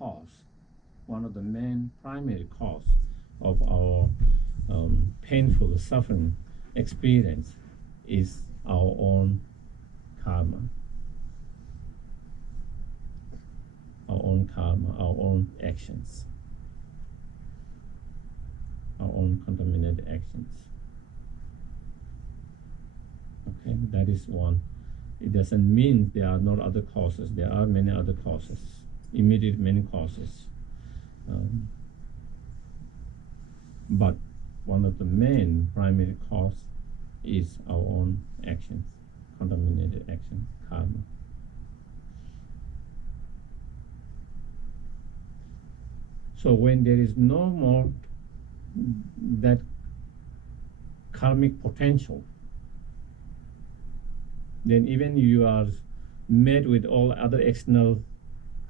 cause, one of the main primary cause of our painful suffering experience is our own karma. Our own karma, our own actions, our own contaminated actions. Okay, that is one. It doesn't mean there are not other causes. There are many other causes, immediate many causes. But one of the main primary cause is our own actions, contaminated actions, karma. So when there is no more that karmic potential, then even you are met with all other external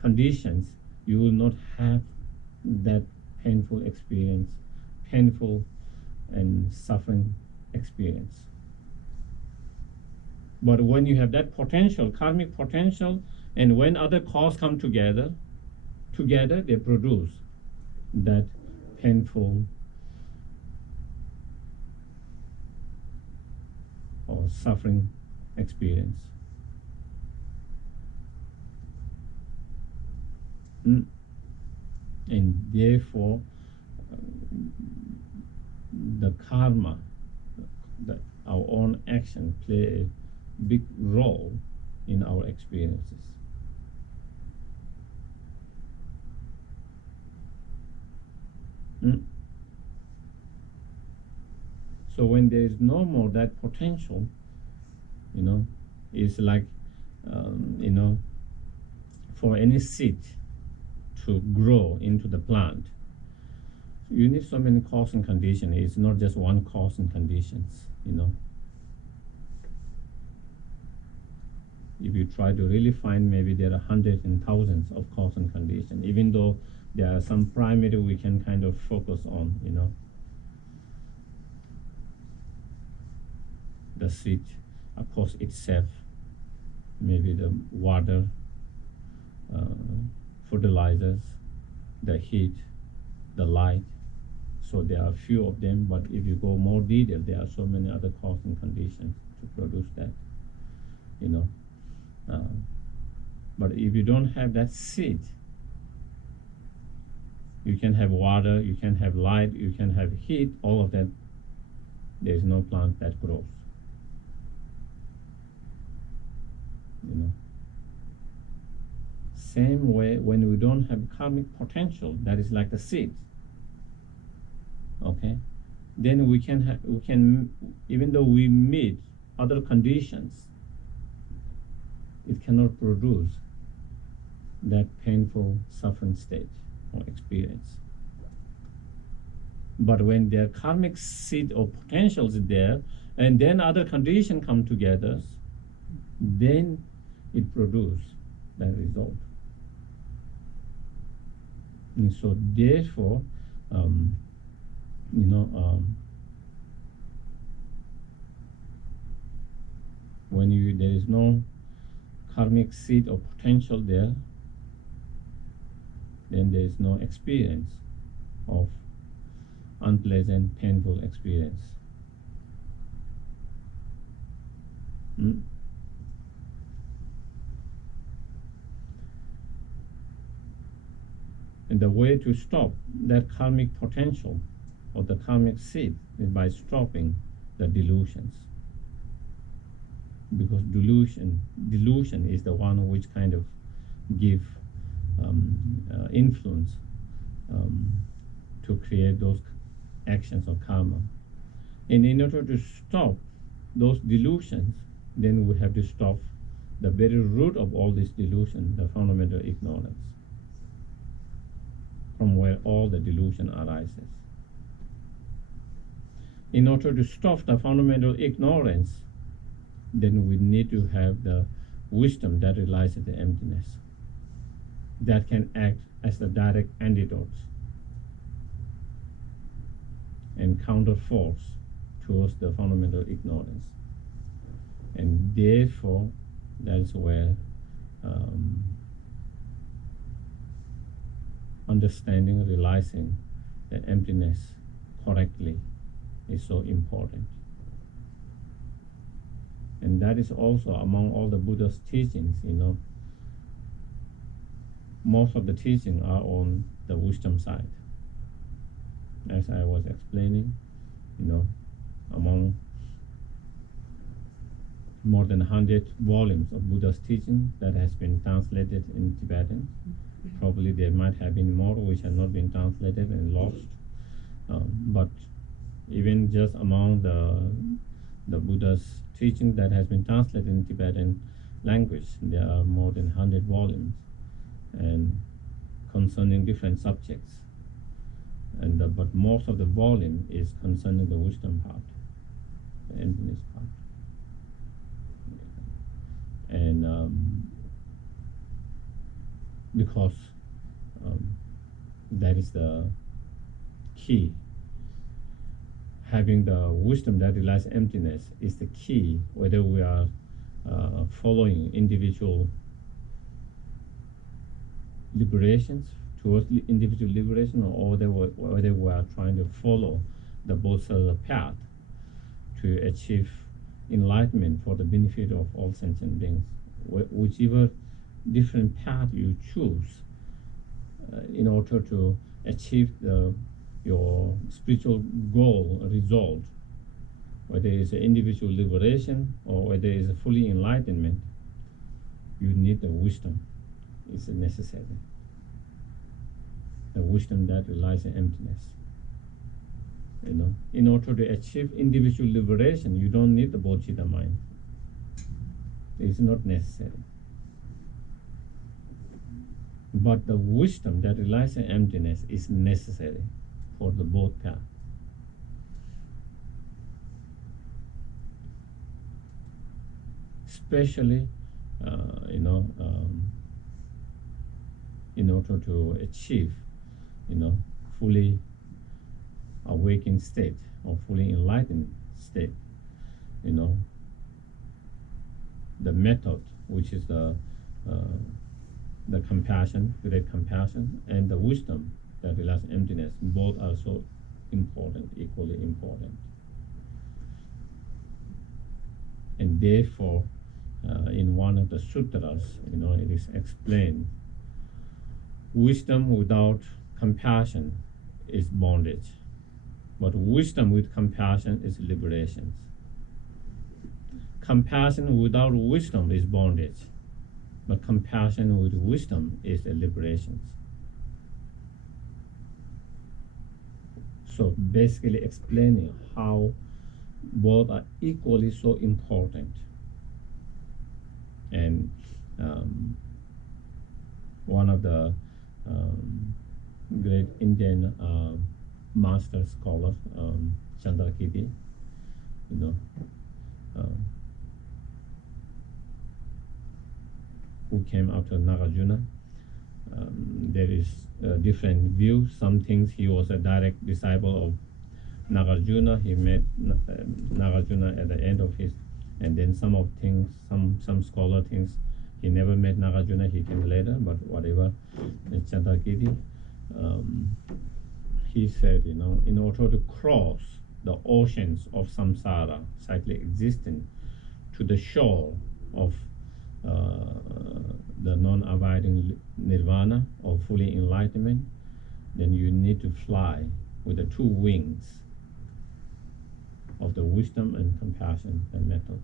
conditions, you will not have that painful experience, painful and suffering experience. But when you have that potential, karmic potential, and when other causes come together they produce that painful or suffering experience. And therefore, the karma, our own action, play a big role in our experiences. So when there is no more that potential, it's like, for any seed to grow into the plant, you need so many cause and conditions. It's not just one cause and conditions, If you try to really find, maybe there are hundreds and thousands of cause and conditions, even though there are some primary we can kind of focus on, The seed, of course, itself, maybe the water, fertilizers, the heat, the light. So there are a few of them, but if you go more detailed, there are so many other causes and conditions to produce that, But if you don't have that seed, you can have water, you can have light, you can have heat, all of that, there is no plant that grows. Same way, when we don't have karmic potential, that is like the seed. Okay, then we can, even though we meet other conditions, it cannot produce that painful suffering state or experience. But when their karmic seed or potential is there, and then other conditions come together, then it produces that result. And so therefore, when there is no karmic seed or potential there, then there is no experience of unpleasant, painful experience. And the way to stop that karmic potential or the karmic seed is by stopping the delusions. Because delusion is the one which kind of give influence to create those actions of karma. And in order to stop those delusions, then we have to stop the very root of all this delusion, the fundamental ignorance, from where all the delusion arises. In order to stop the fundamental ignorance, then we need to have the wisdom that relies in the emptiness, that can act as the direct antidote and counter force towards the fundamental ignorance. And therefore, that's where understanding, realizing the emptiness correctly is so important. And that is also among all the Buddha's teachings, most of the teachings are on the wisdom side. As I was explaining, among more than 100 volumes of Buddha's teaching that has been translated in Tibetan. Probably there might have been more which have not been translated and lost. But even just among the Buddha's teaching that has been translated in Tibetan language, there are more than 100 volumes, and concerning different subjects. But most of the volume is concerning the wisdom part, the emptiness part. And because that is the key. Having the wisdom that realizes emptiness is the key, whether we are following individual liberations, towards individual liberation, or whether we are trying to follow the Bodhisattva path to achieve enlightenment for the benefit of all sentient beings. Whichever different path you choose in order to achieve your spiritual goal result, whether it's individual liberation or whether it's fully enlightenment, you need the wisdom. It's necessary. The wisdom that relies on emptiness. In order to achieve individual liberation, you don't need the bodhicitta mind. It's not necessary. But the wisdom that relies on emptiness is necessary for the both path. Especially, in order to achieve, fully awakened state or fully enlightened state, the method, which is the compassion, great compassion, and the wisdom that relies on emptiness, both are so important, equally important. And therefore, in one of the sutras, it is explained, wisdom without compassion is bondage, but wisdom with compassion is liberation. Compassion without wisdom is bondage, but compassion with wisdom is a liberation. So basically explaining how both are equally so important. And one of the great Indian master scholars, Chandrakirti, who came after Nagarjuna. There is a different view. Some things he was a direct disciple of Nagarjuna. He met Nagarjuna at the end of his, and then some scholar thinks he never met Nagarjuna, he came later, but whatever. Chandrakirti, he said, in order to cross the oceans of samsara, cyclic existence, to the shore of the non-abiding nirvana or fully enlightenment, then you need to fly with the two wings of the wisdom and compassion and method.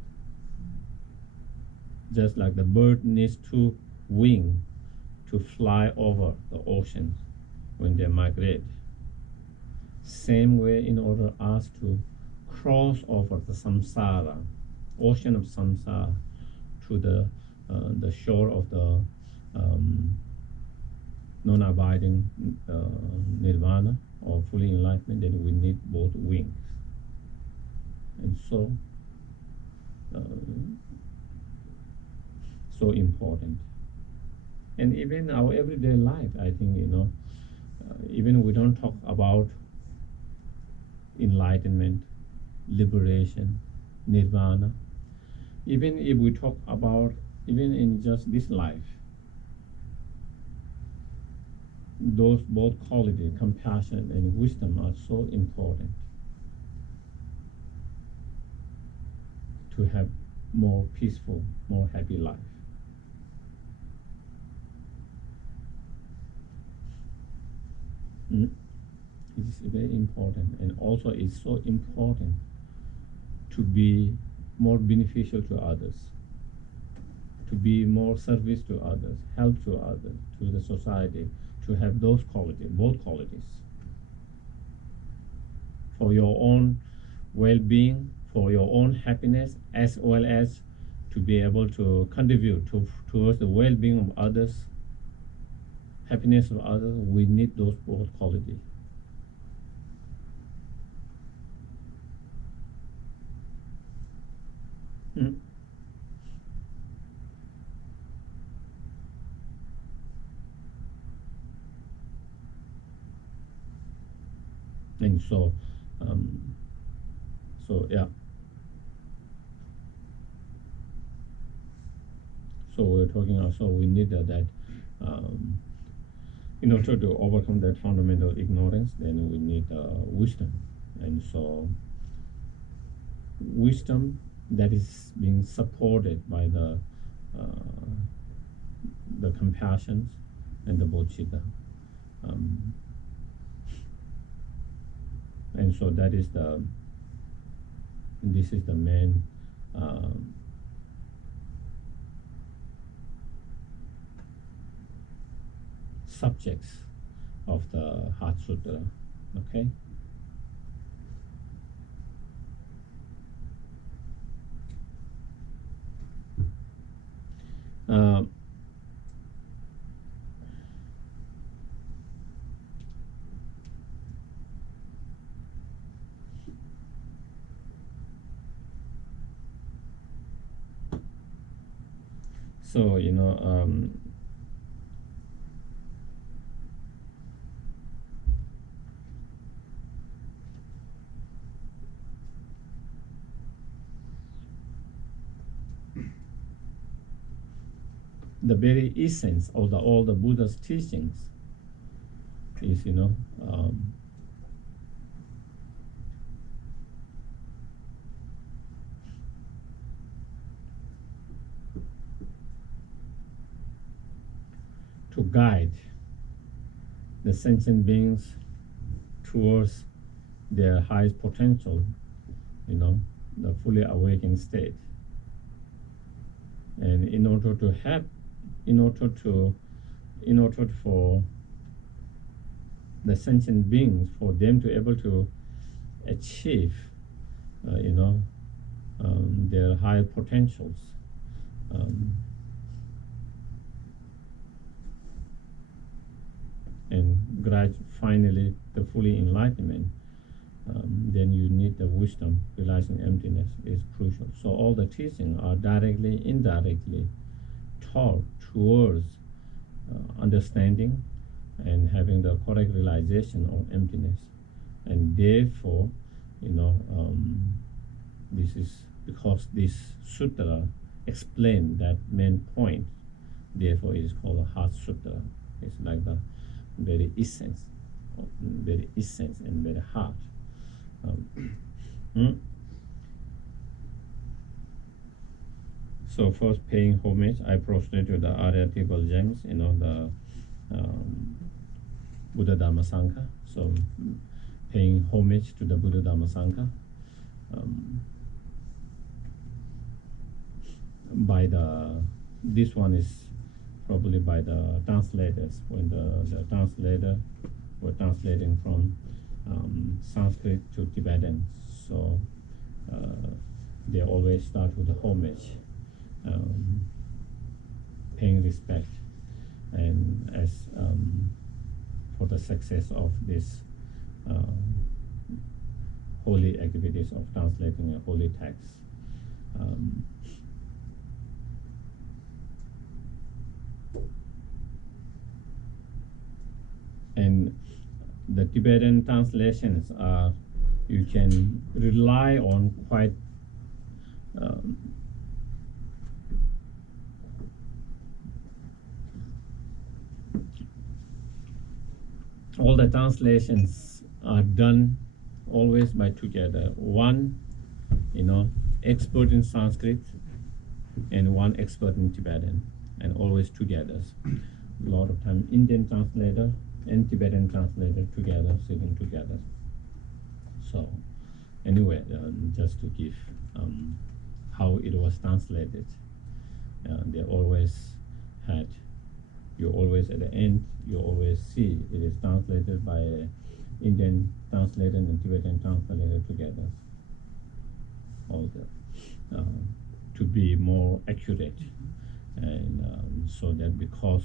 Just like the bird needs two wings to fly over the ocean when they migrate. Same way, in order us to cross over the samsara, ocean of samsara, to the shore of the non-abiding nirvana or fully enlightenment, then we need both wings. And so, so important. And even our everyday life, I think, even we don't talk about enlightenment, liberation, nirvana. Even if we talk about, even in just this life, those both qualities, compassion and wisdom, are so important to have more peaceful, more happy life. It's very important, and also it's so important to be more beneficial to others, to be more service to others, help to others, to the society, to have those qualities, both qualities, for your own well-being, for your own happiness, as well as to be able to contribute towards the well-being of others, happiness of others. We need those both qualities. And so yeah. So we're talking also we need that in order to overcome that fundamental ignorance, then we need wisdom. And so wisdom that is being supported by the compassion and the bodhicitta. And so that is this is the main subjects of the Heart Sutra. Okay. So the very essence of all the Buddha's teachings is to guide the sentient beings towards their highest potential, the fully awakened state. And in order for the sentient beings, for them to able to achieve, their high potentials, and finally the fully enlightenment, then you need the wisdom. Realizing emptiness is crucial. So all the teachings are directly, indirectly taught towards understanding and having the correct realization of emptiness. And therefore, this is because this sutra explains that main point. Therefore, it is called a Heart Sutra. It's like the very essence and very heart. So first, paying homage, I prostrate to the archetypal gems, the Buddha Dhamma Sangha. So paying homage to the Buddha Dhamma Sangha this one is probably by the translators, when the translator were translating from Sanskrit to Tibetan. So they always start with the homage, paying respect, and as for the success of this holy activities of translating a holy text. And the Tibetan translations are, you can rely on quite all the translations are done always by together. One, expert in Sanskrit and one expert in Tibetan, and always together. A lot of time Indian translator and Tibetan translator together, sitting together. So anyway, just to give how it was translated, they always had, you always at the end, you always see it is translated by an Indian translator and Tibetan translator together, all the, to be more accurate. And so that because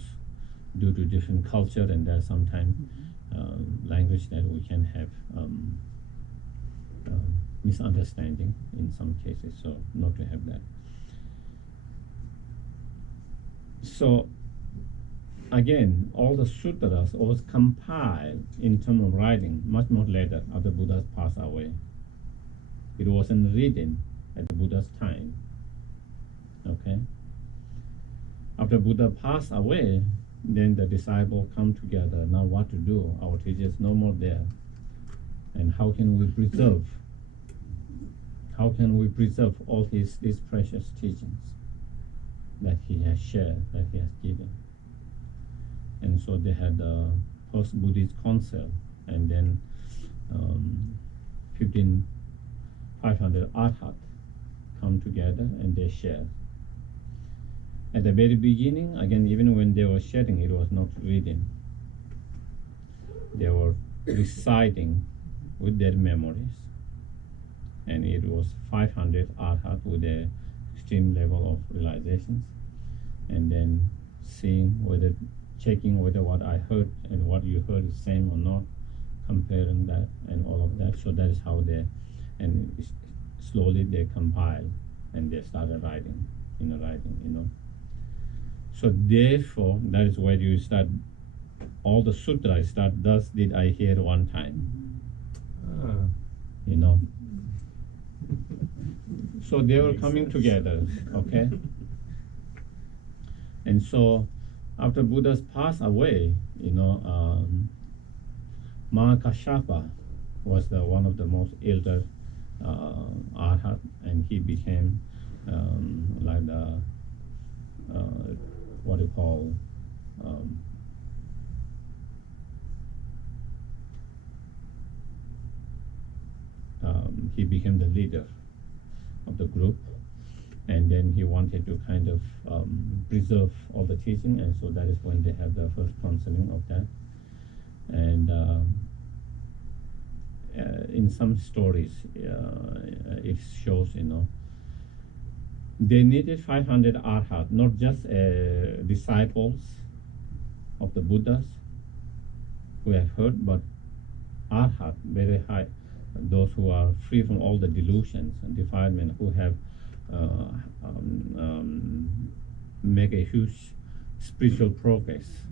due to different culture and there's sometimes language that we can have misunderstanding in some cases, so not to have that. So again, all the sutras was compiled in terms of writing much more later after Buddha passed away. It wasn't written at the Buddha's time. Okay. After Buddha passed away, then the disciples come together. Now what to do? Our teacher is no more there. And how can we preserve? How can we preserve all these precious teachings that he has shared, that he has given? And so they had the post-Buddhist council, and then 1500 arhat come together and they share. At the very beginning, again, even when they were sharing, it was not reading. They were reciting with their memories. And it was 500 arhat with the extreme level of realizations. And then checking whether what I heard and what you heard is same or not, comparing that and all of that. So that is how and slowly they compile and they started writing. So therefore, that is where you start, all the sutras start, thus did I hear one time. So they were coming together, okay? And so after Buddha's passed away, Mahakashapa was one of the most elder arhat, and he became like the what you call he became the leader of the group, and then he wanted to kind of preserve all the teaching, and so that is when they have the first counseling of that. And in some stories, it shows, they needed 500 arhat, not just disciples of the Buddhas who have heard, but arhat, very high, those who are free from all the delusions and defilement, who have make a huge spiritual progress,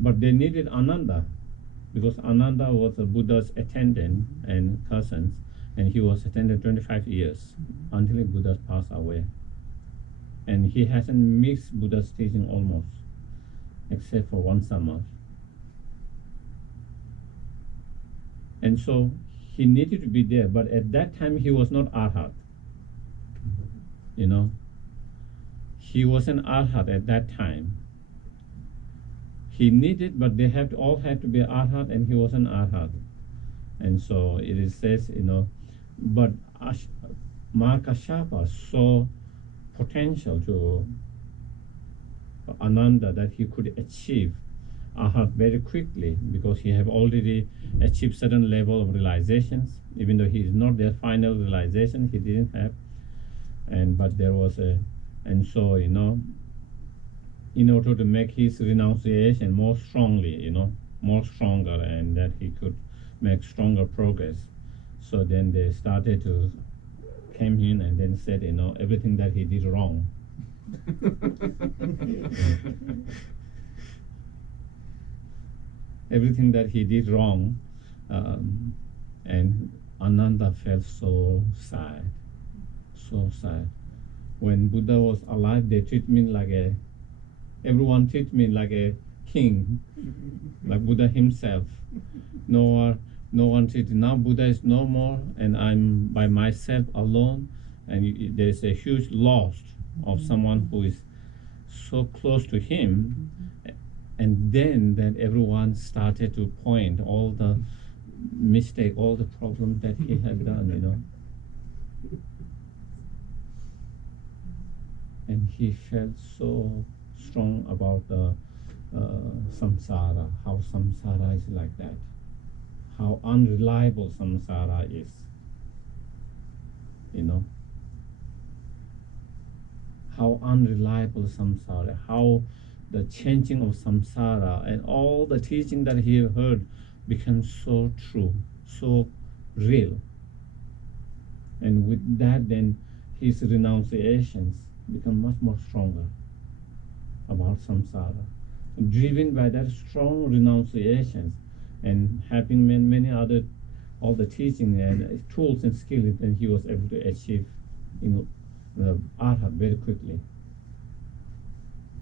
But they needed Ananda, because Ananda was the Buddha's attendant and cousin, and he was attendant 25 years until Buddha passed away. And he hasn't missed Buddha's teaching almost, except for one summer. And so he needed to be there, but at that time he was not arhat. He wasn't arhat at that time. He needed, but they all had to be arhat, and he wasn't arhat. And so it says, but Mahakashapa saw potential to Ananda that he could achieve arhat very quickly, because he have already achieved certain level of realizations, even though he is not their final realization, he didn't have. But there was and so, in order to make his renunciation more strongly, more stronger, and that he could make stronger progress. So then they started to came in and then said, everything that he did wrong. Everything that he did wrong, and Ananda felt so sad. When Buddha was alive, they treat me like everyone treat me like a king, like Buddha himself. No one said, now Buddha is no more and I'm by myself alone, and there's a huge loss of someone who is so close to him. And then that everyone started to point all the mistake, all the problems that he had done, And he felt so strong about the samsara, how samsara is like that, how unreliable samsara is, how unreliable samsara, how the changing of samsara and all the teaching that he heard became so true, so real. And with that, then his renunciations become much more stronger about samsara. Driven by that strong renunciations and having many other, all the teaching and tools and skills, then he was able to achieve, the arhat very quickly.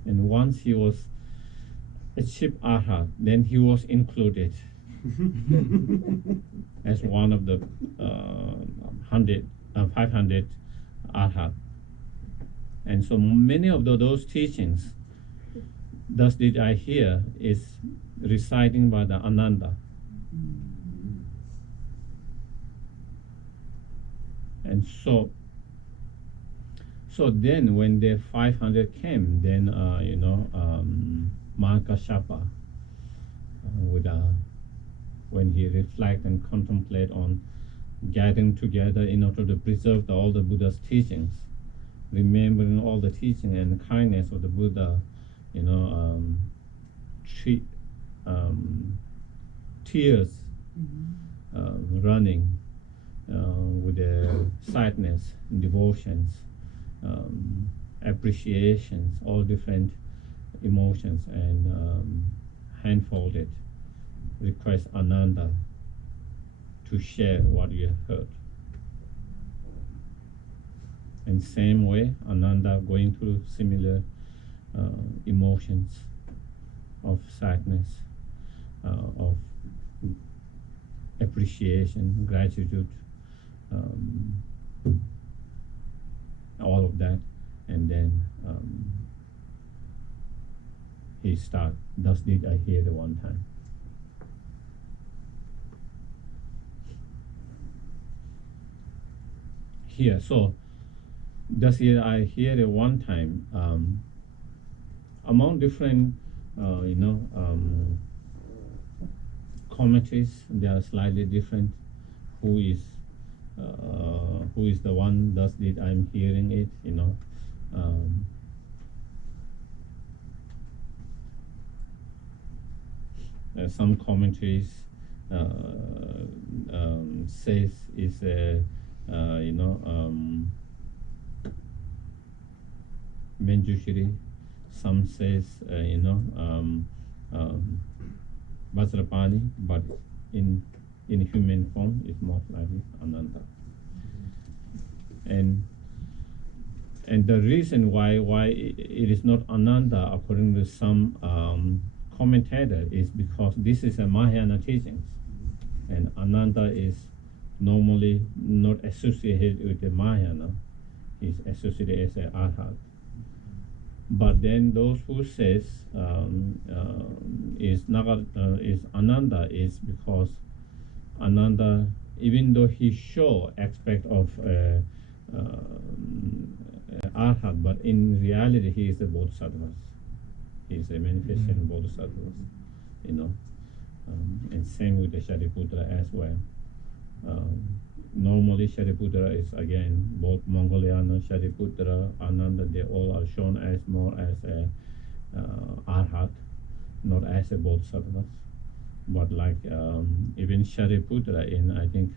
And once he was achieved arhat, then he was included as one of the 500 arhat. And so many of those teachings, thus did I hear, is reciting by the Ananda. And so then when the 500 came, then Mahakashapa, when he reflect and contemplate on gathering together in order to preserve all the Buddha's teachings, remembering all the teaching and the kindness of the Buddha, tears running with the sadness, devotions, appreciations, all different emotions, and hand-folded request Ananda to share what you have heard. And same way, Ananda going through similar emotions of sadness, of appreciation, gratitude, all of that, and then he start, thus did I hear the one time. Here, so thus here I hear the one time, among different commentaries, they are slightly different. Who is the one, thus did I'm hearing it, some commentaries says is Manjushri. Some says Vajrapani, but in human form is most likely Ananda. And the reason why it is not Ananda, according to some commentator, is because this is a Mahayana teachings, and Ananda is normally not associated with the Mahayana. He's associated as an arhat. But then those who says is Ananda is because Ananda, even though he show aspect of arhat, but in reality he is a bodhisattva. He is a manifestation of bodhisattvas, and same with the Shariputra as well. Normally Shariputra is again both Mongoliana, Shariputra, Ananda, they all are shown as more as a arhat, not as a bodhisattva. But like even Shariputra in, I think,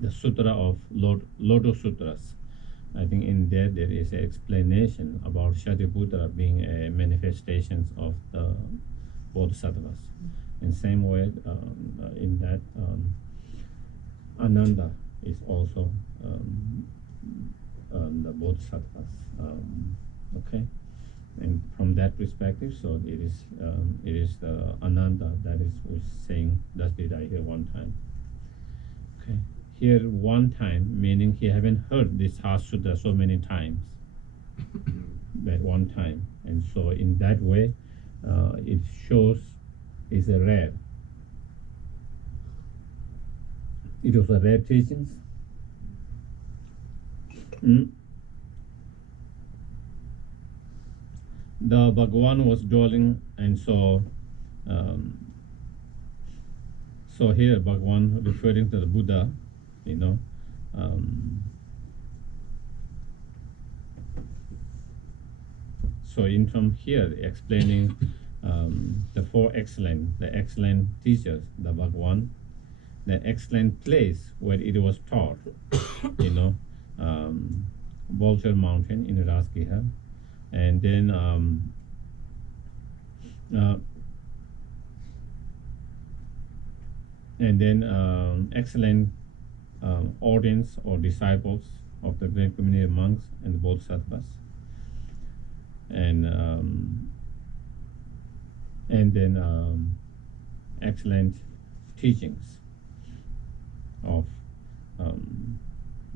the Sutra of Lotus Sutras, I think in there is an explanation about Shariputra being a manifestations of the bodhisattvas. In same way, in that Ananda is also the bodhisattvas. Okay, and from that perspective, so it is the Ananda that is was saying, "Thus did I hear one time." Okay, here one time meaning he haven't heard this Sutra so many times, that one time, and so in that way, it shows it's a rare. It was a rare teachings. The Bhagavan was dwelling, and so so here Bhagavan referring to the Buddha, you know. So in from here explaining the four the excellent teachers, the Bhagavan, the excellent place where it was taught, you know, Vulture Mountain in Rasgihar, and then excellent audience or disciples of the great community of monks and the bodhisattvas, and then excellent teachings of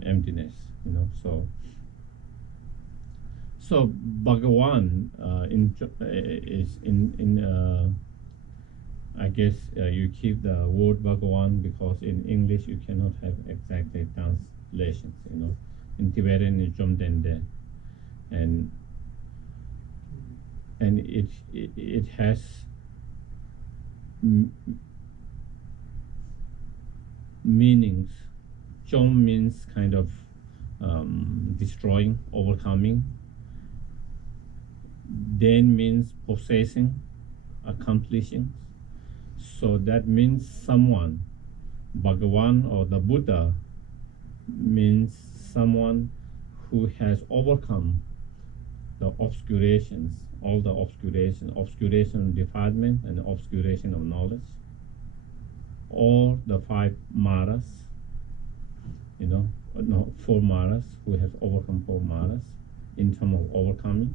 emptiness, you know. So Bhagavan is in I guess you keep the word Bhagavan because in English you cannot have exactly translations, you know. In Tibetan it's Jomdende, and it has meanings. Chom means kind of destroying, overcoming. Den means possessing, accomplishing. So that means someone. Bhagavan or the Buddha means someone who has overcome the obscurations, all the obscuration of defilement and obscuration of knowledge, or the five maras, you know, no, four maras, who have overcome four maras in terms of overcoming,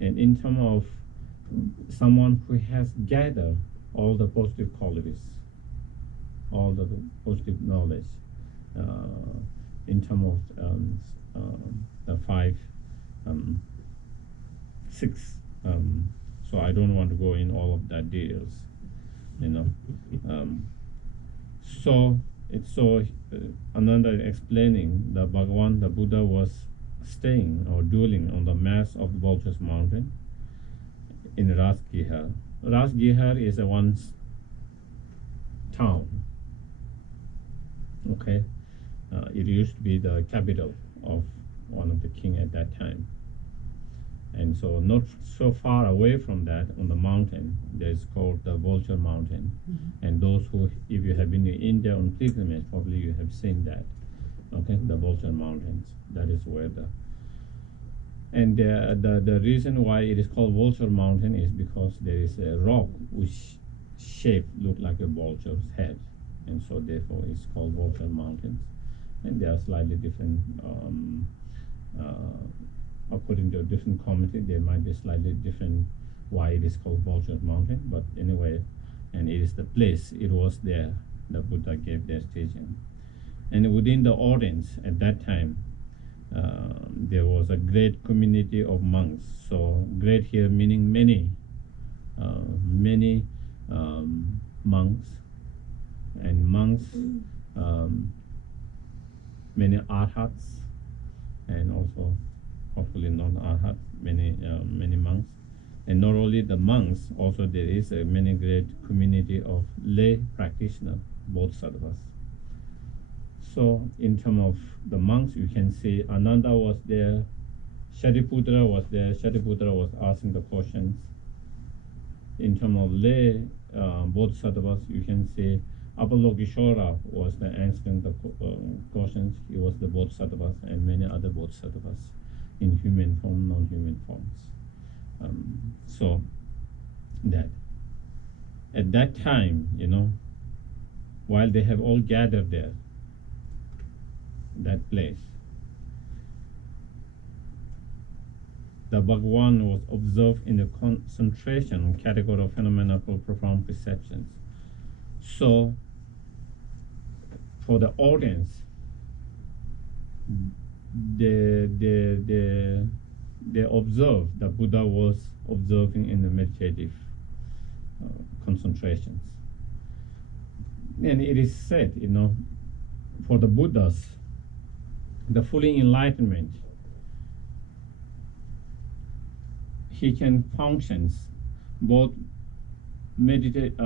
and in terms of someone who has gathered all the positive qualities, all the positive knowledge, in terms of the five, six. So I don't want to go in all of that details, you know. So it's Ananda explaining that Bhagavan, the Buddha, was staying or dwelling on the mass of the Vulture's Mountain in Rasgihar. Rasgihar is a once town. Okay, it used to be the capital of one of the king at that time, and so not so far away from that, on the mountain, there's called the Vulture Mountain. And those who, if you have been to India on pilgrimage, probably you have seen that. Okay, the Vulture Mountains. That is where the reason why it is called Vulture Mountain is because there is a rock which shape look like a vulture's head, and so therefore it's called Vulture Mountains. And they are slightly different. According to a different committee, there might be slightly different why it is called Vulture Mountain. But anyway, and it is the place. It was there the Buddha gave their teaching, and within the audience at that time, there was a great community of monks. So great here meaning many, monks, and monks, many arhats, and also hopefully not arhat, many monks. And not only the monks, also there is a many great community of lay practitioners, bodhisattvas. So in terms of the monks, you can see Ananda was there, Shariputra was there. Shariputra was asking the questions. In terms of lay bodhisattvas, you can see Avalokiteshvara was the answering the questions. He was the bodhisattvas, and many other bodhisattvas in human form, non-human forms. So that at that time, you know, while they have all gathered there, that place, the Bhagwan was observed in the concentration category of phenomena for profound perceptions. So, for the audience, they observed the Buddha was observing in the meditative concentrations. And it is said, for the Buddhas, the fully enlightenment, he can function both meditative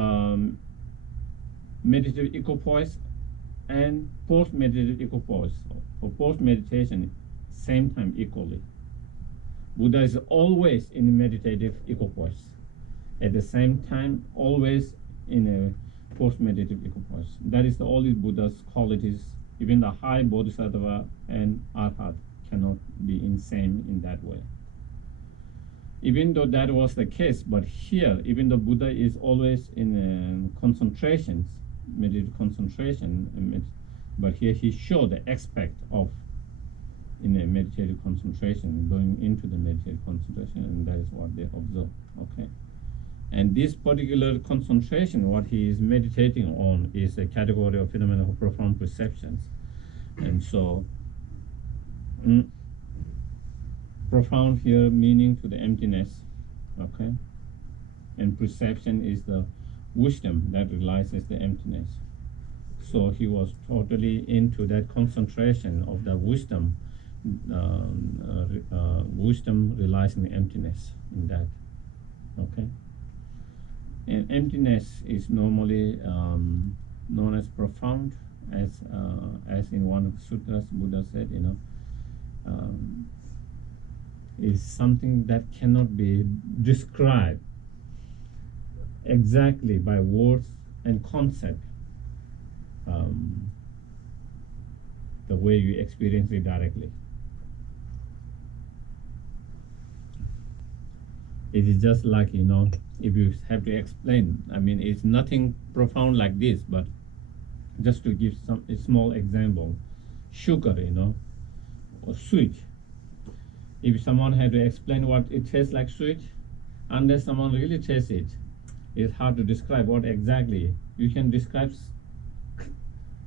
equipoise and post-meditative equipoise, or post-meditation, same time equally. Buddha is always in meditative equipoise. At the same time, always in a post-meditative equipoise. That is the only Buddha's qualities. Even the high Bodhisattva and Arhat cannot be in same in that way. Even though that was the case, but here, even though Buddha is always in concentrations, meditative concentration, but here he showed the aspect of in a meditative concentration, going into the meditative concentration, and that is what they observe. Okay. And this particular concentration, what he is meditating on, is a category of phenomena of profound perceptions. And so, profound here meaning to the emptiness, okay? And perception is the wisdom that realizes the emptiness. So he was totally into that concentration of the wisdom, wisdom realizing the emptiness in that, okay? And emptiness is normally known as profound, as in one of the sutras, Buddha said, is something that cannot be described exactly by words and concept, the way you experience it directly. It is just like, if you have to explain, it's nothing profound like this, but just to give a small example, sugar, or sweet. If someone had to explain what it tastes like sweet, unless someone really tastes it, it's hard to describe what exactly. You can describe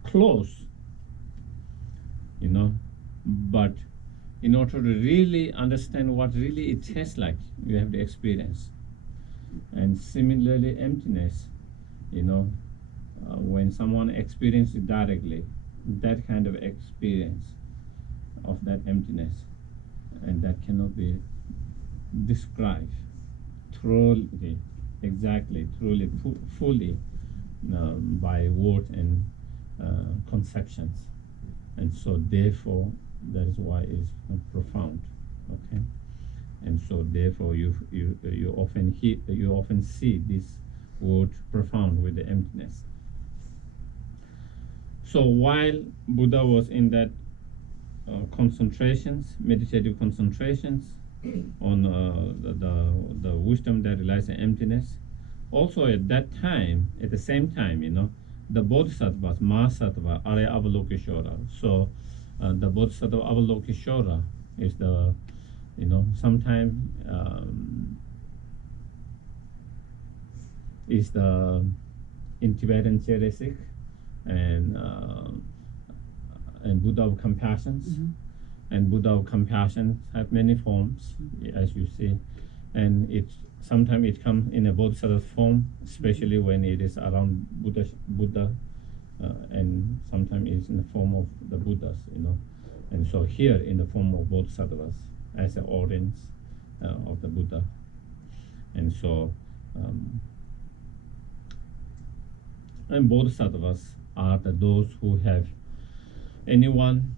close, but in order to really understand what really it tastes like, you have to experience. And similarly, emptiness, when someone experiences it directly, that kind of experience of that emptiness, and that cannot be described truly, exactly, truly, fully by word and conceptions. And so therefore, that is why it's profound, okay? And so therefore you often see this word profound with the emptiness. So while Buddha was in that concentrations, meditative concentrations on the wisdom that relies on emptiness, also at that time, at the same time, the Bodhisattvas, Mahasattva, Arya Avalokiteshvara. So the Bodhisattva Avalokiteshvara is the, sometimes is the in Tibetan Cheresik and Buddha of compassion. And Buddha of compassion have many forms, as you see, and sometimes it comes in a Bodhisattva form, especially when it is around Buddha, and sometimes it's in the form of the Buddhas, and so here in the form of Bodhisattvas as an audience of the Buddha. And so and Bodhisattvas are those who have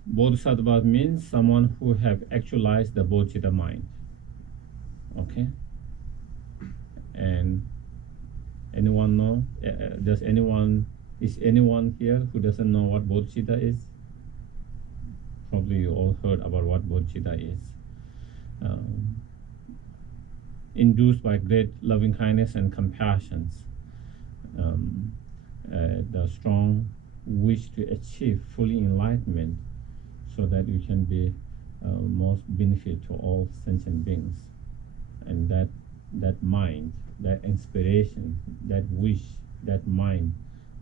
Bodhisattva means someone who have actualized the bodhicitta mind, okay? And anyone know, is anyone here who doesn't know what bodhicitta is? Probably you all heard about what bodhicitta is. Induced by great loving kindness and compassion, the strong wish to achieve fully enlightenment so that you can be most benefit to all sentient beings. and that mind, that inspiration, that wish, that mind,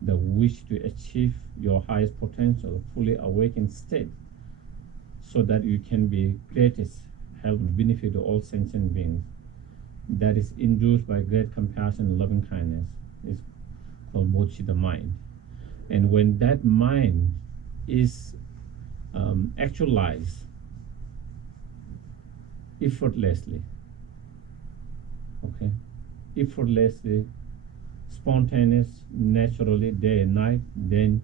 the wish to achieve your highest potential, fully awakened state, so that you can be greatest help and benefit to all sentient beings. That is induced by great compassion and loving kindness. Is called Bodhicitta mind. And when that mind is actualized effortlessly, okay, effortlessly, spontaneous, naturally, day and night, then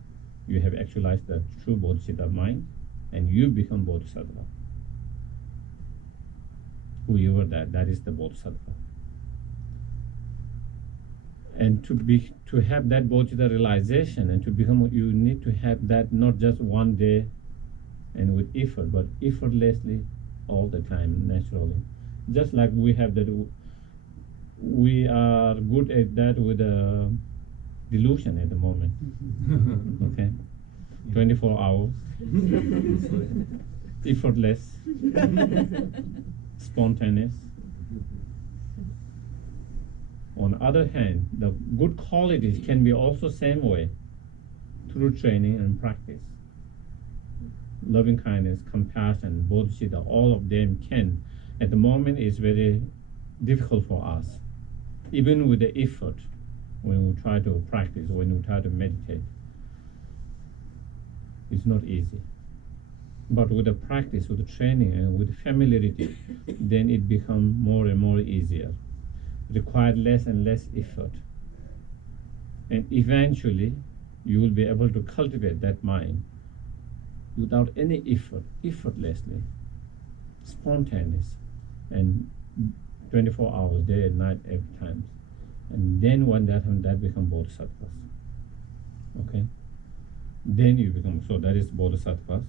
you have actualized the true Bodhicitta mind, and you become Bodhisattva. Whoever that is the Bodhisattva. And to have that Bodhicitta realization and to become, you need to have that not just one day and with effort, but effortlessly all the time, naturally. Just like we have that, we are good at that with delusion at the moment. Okay, 24 hours, effortless, spontaneous. On the other hand, the good qualities can be also same way through training and practice. Loving kindness, compassion, bodhicitta, all of them can. At the moment, it's very difficult for us, even with the effort when we try to practice, when we try to meditate. It's not easy. But with the practice, with the training, and with familiarity, then it becomes more and more easier. Required less and less effort. And eventually, you will be able to cultivate that mind without any effort, effortlessly, spontaneous, and 24 hours, day and night, every time. And then when that happens, that becomes bodhisattvas. Okay? Then you become, so that is bodhisattvas.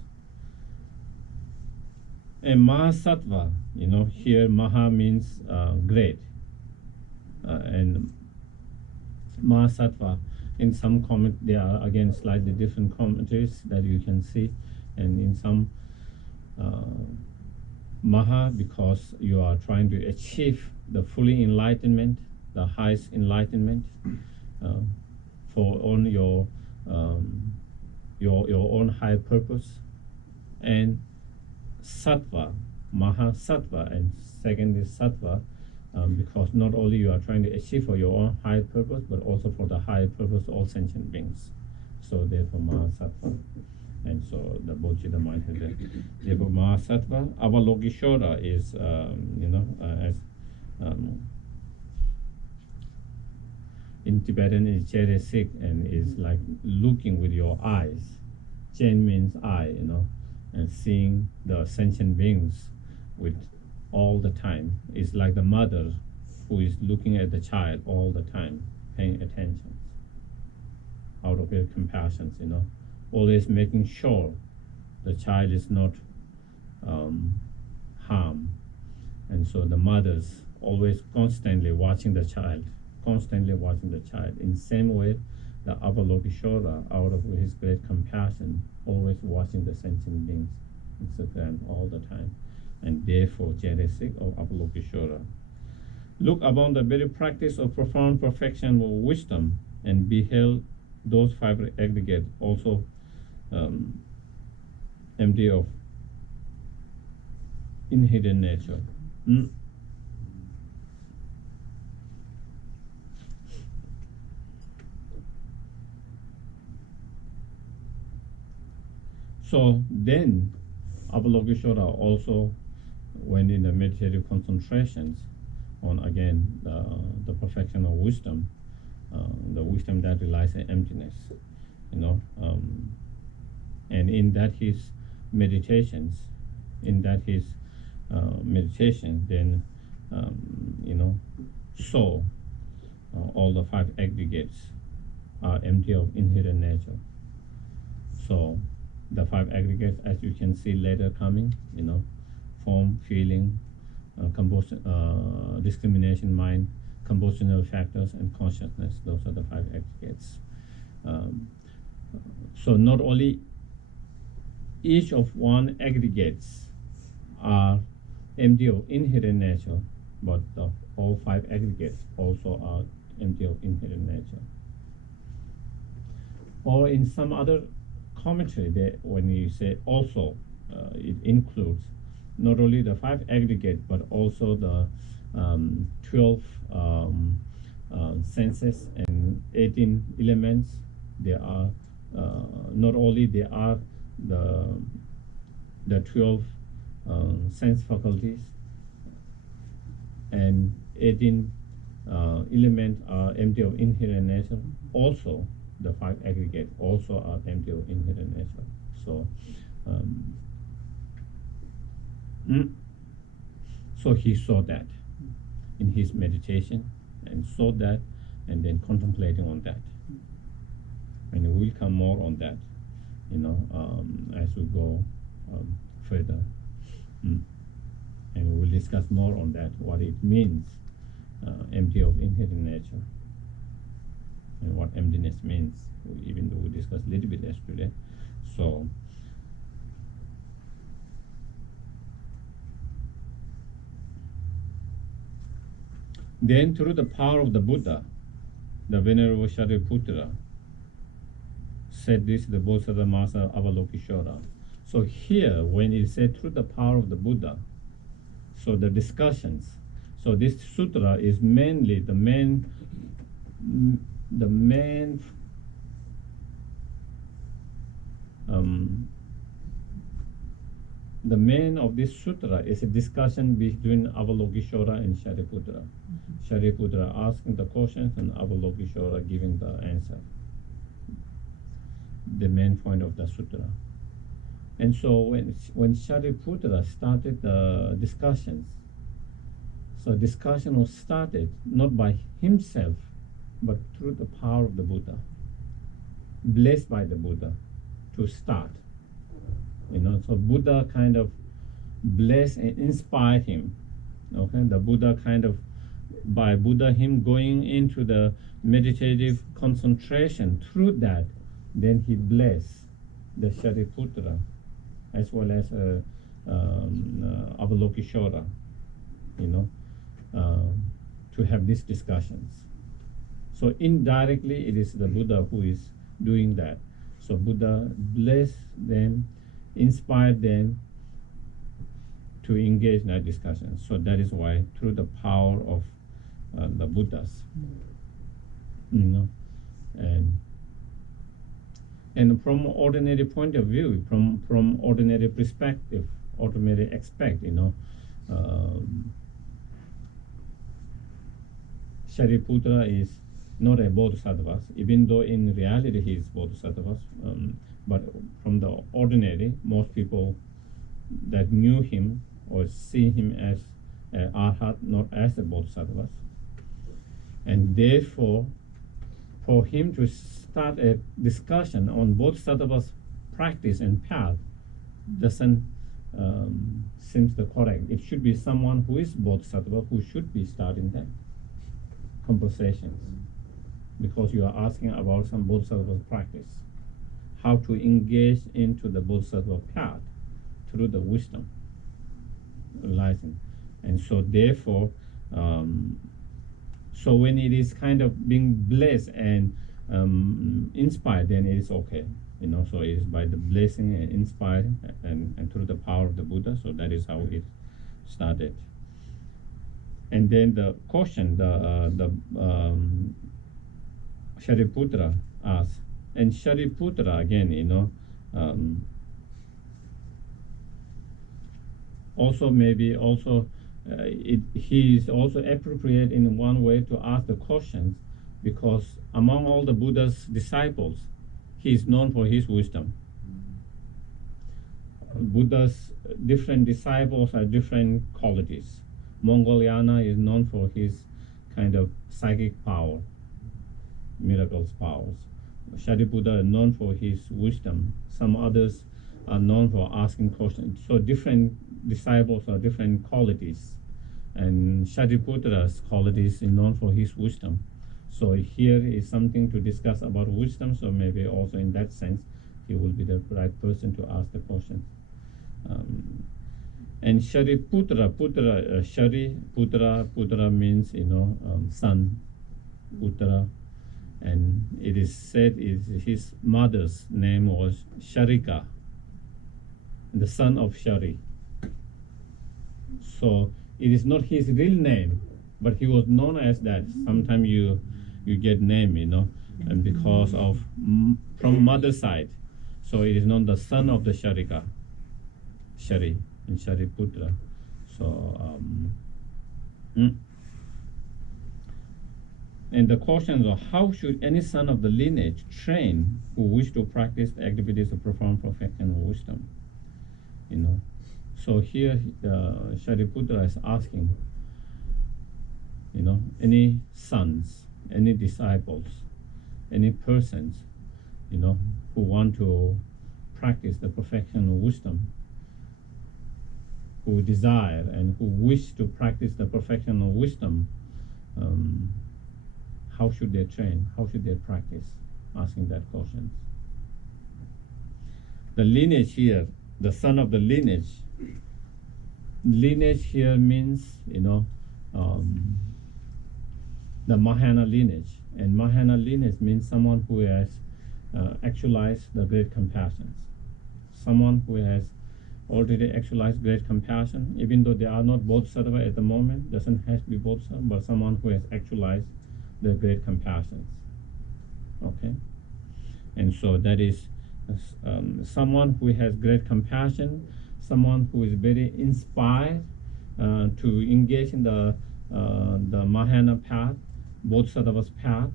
And Mahasattva, here Maha means great. And Mahasattva, in some comment, there are again slightly different commentaries that you can see. And in some, Maha, because you are trying to achieve the fully enlightenment, the highest enlightenment, for on your own high purpose. And Sattva, Mahasattva, and second is Sattva, because not only you are trying to achieve for your own high purpose, but also for the high purpose of all sentient beings. So therefore Mahasattva. And so the Bodhicitta mind has that. Therefore Mahasattva, Avalokiteshvara is, as in Tibetan is Jeresik, and is like looking with your eyes. Chen means eye, and seeing the sentient beings with all the time. It's like the mother who is looking at the child all the time, paying attention out of her compassion, always making sure the child is not harmed. And so the mothers always constantly watching the child. In the same way, the Avalokiteshvara, out of his great compassion, always watching the sentient beings, etc., all the time. And therefore, Jeresik or Avalokiteshvara. Look upon the very practice of profound perfection of wisdom, and beheld those five aggregates also empty of inherent nature. So then, Avalokiteshvara also went in the meditative concentrations on again the perfection of wisdom, the wisdom that relies on emptiness, and in that his meditations, then saw all the five aggregates are empty of inherent nature. So the five aggregates, as you can see later coming, form, feeling, discrimination, mind, compositional factors, and consciousness. Those are the five aggregates. So not only each of one aggregates are empty of inherent nature, but all five aggregates also are empty of inherent nature. Or in some other commentary, when you say also, it includes not only the five aggregate but also the 12 senses and 18 elements. They are not only they are the 12 sense faculties, and 18 elements are empty of inherent nature. Also, the five aggregates also are empty of inherent nature. So, so he saw that in his meditation, and saw that, and then contemplating on that. And we'll come more on that, as we go further. And we'll discuss more on that, what it means, empty of inherent nature, and what emptiness means, even though we discussed a little bit yesterday. So, then through the power of the Buddha, the Venerable Shariputra said this to the Bodhisattva Master Avalokiteshvara. So here, when it said through the power of the Buddha, so the discussions, so this sutra is mainly the main of this sutra is a discussion between Avalokiteshvara and Shariputra. Shariputra asking the questions and Avalokiteshvara giving the answer. The main point of the sutra. And so when Shariputra started the discussions, so discussion was started not by himself, but through the power of the Buddha, blessed by the Buddha to start. So Buddha kind of blessed and inspired him. Okay, the Buddha kind of, by Buddha him going into the meditative concentration, through that, then he blessed the Shariputra as well as Avalokiteshvara, to have these discussions. So indirectly, it is the Buddha who is doing that. So Buddha blessed them, inspired them to engage in that discussion. So that is why, through the power of the Buddhas, and from ordinary point of view, from ordinary perspective, ordinary aspect, Shariputra is not a bodhisattva, even though in reality he is bodhisattva. But from the ordinary, most people that knew him or see him as arhat, not as a bodhisattva. And therefore, for him to start a discussion on bodhisattva's practice and path doesn't seems the correct. It should be someone who is bodhisattva who should be starting that conversations, because you are asking about some bodhisattva practice, how to engage into the bodhisattva path through the wisdom license. And so therefore, so when it is kind of being blessed and inspired, then it is okay. So it is by the blessing and inspired and through the power of the Buddha. So that is how it started. And then the question, the Shariputra asked, and Shariputra again, also maybe also he is also appropriate in one way to ask the questions, because among all the Buddha's disciples, he is known for his wisdom. Buddha's different disciples have different qualities. Mongoliana is known for his kind of psychic power, miracles powers. Shariputra is known for his wisdom. Some others are known for asking questions. So different disciples are different qualities. And Shariputra's qualities is known for his wisdom. So here is something to discuss about wisdom. So maybe also in that sense, he will be the right person to ask the questions. And Shariputra, Putra, Shari, Putra means, son, Putra. And it is said his mother's name was Sharika, the son of Shari. So it is not his real name, but he was known as that. Sometimes you get name, and because of from mother's side. So it is known the son of the Sharika, Shari and Shariputra. So and the questions are, how should any son of the lineage train who wish to practice the activities of profound perfection of wisdom? So here Shariputra is asking, any sons, any disciples, any persons, who want to practice the perfection of wisdom, who desire and who wish to practice the perfection of wisdom, how should they train? How should they practice? Asking that question. The lineage here, the son of the lineage. Lineage here means, the Mahayana lineage. And Mahayana lineage means someone who has actualized the great compassions. Someone who has already actualized great compassion, even though they are not bodhisattva at the moment, doesn't have to be bodhisattva, but someone who has actualized the great compassions. Okay? And so that is someone who has great compassion, someone who is very inspired to engage in the Mahayana path, Bodhisattva's path,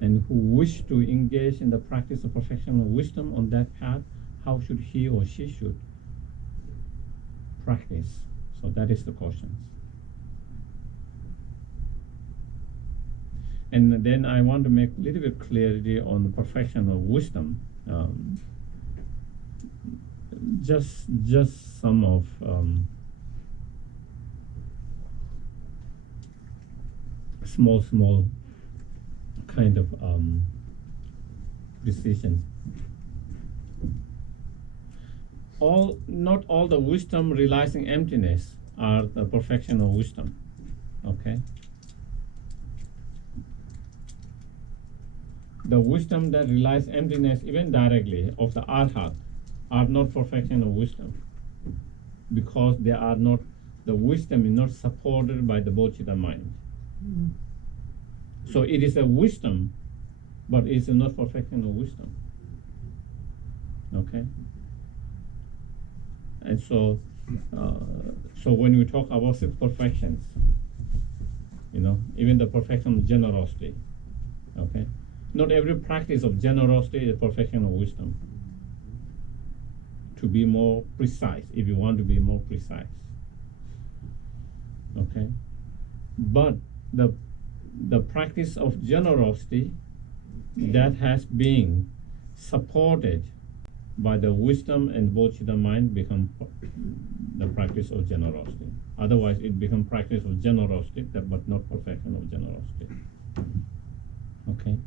and who wish to engage in the practice of perfection of wisdom on that path. How should he or she should practice? So that is the question. And then I want to make a little bit clarity on the perfection of wisdom. Just some of small kind of precisions. Not all the wisdom realizing emptiness are the perfection of wisdom. Okay. The wisdom that realizes emptiness, even directly, of the arhat, are not perfection of wisdom, because they are not. The wisdom is not supported by the bodhicitta mind. So it is a wisdom, but it's not perfection of wisdom. Okay. And so when we talk about six perfections, even the perfection of generosity, okay. Not every practice of generosity is perfection of wisdom. To be more precise, if you want to be more precise. Okay? But the practice of generosity that has been supported by the wisdom and bodhicitta mind become the practice of generosity. Otherwise, it becomes practice of generosity, but not perfection of generosity. Okay?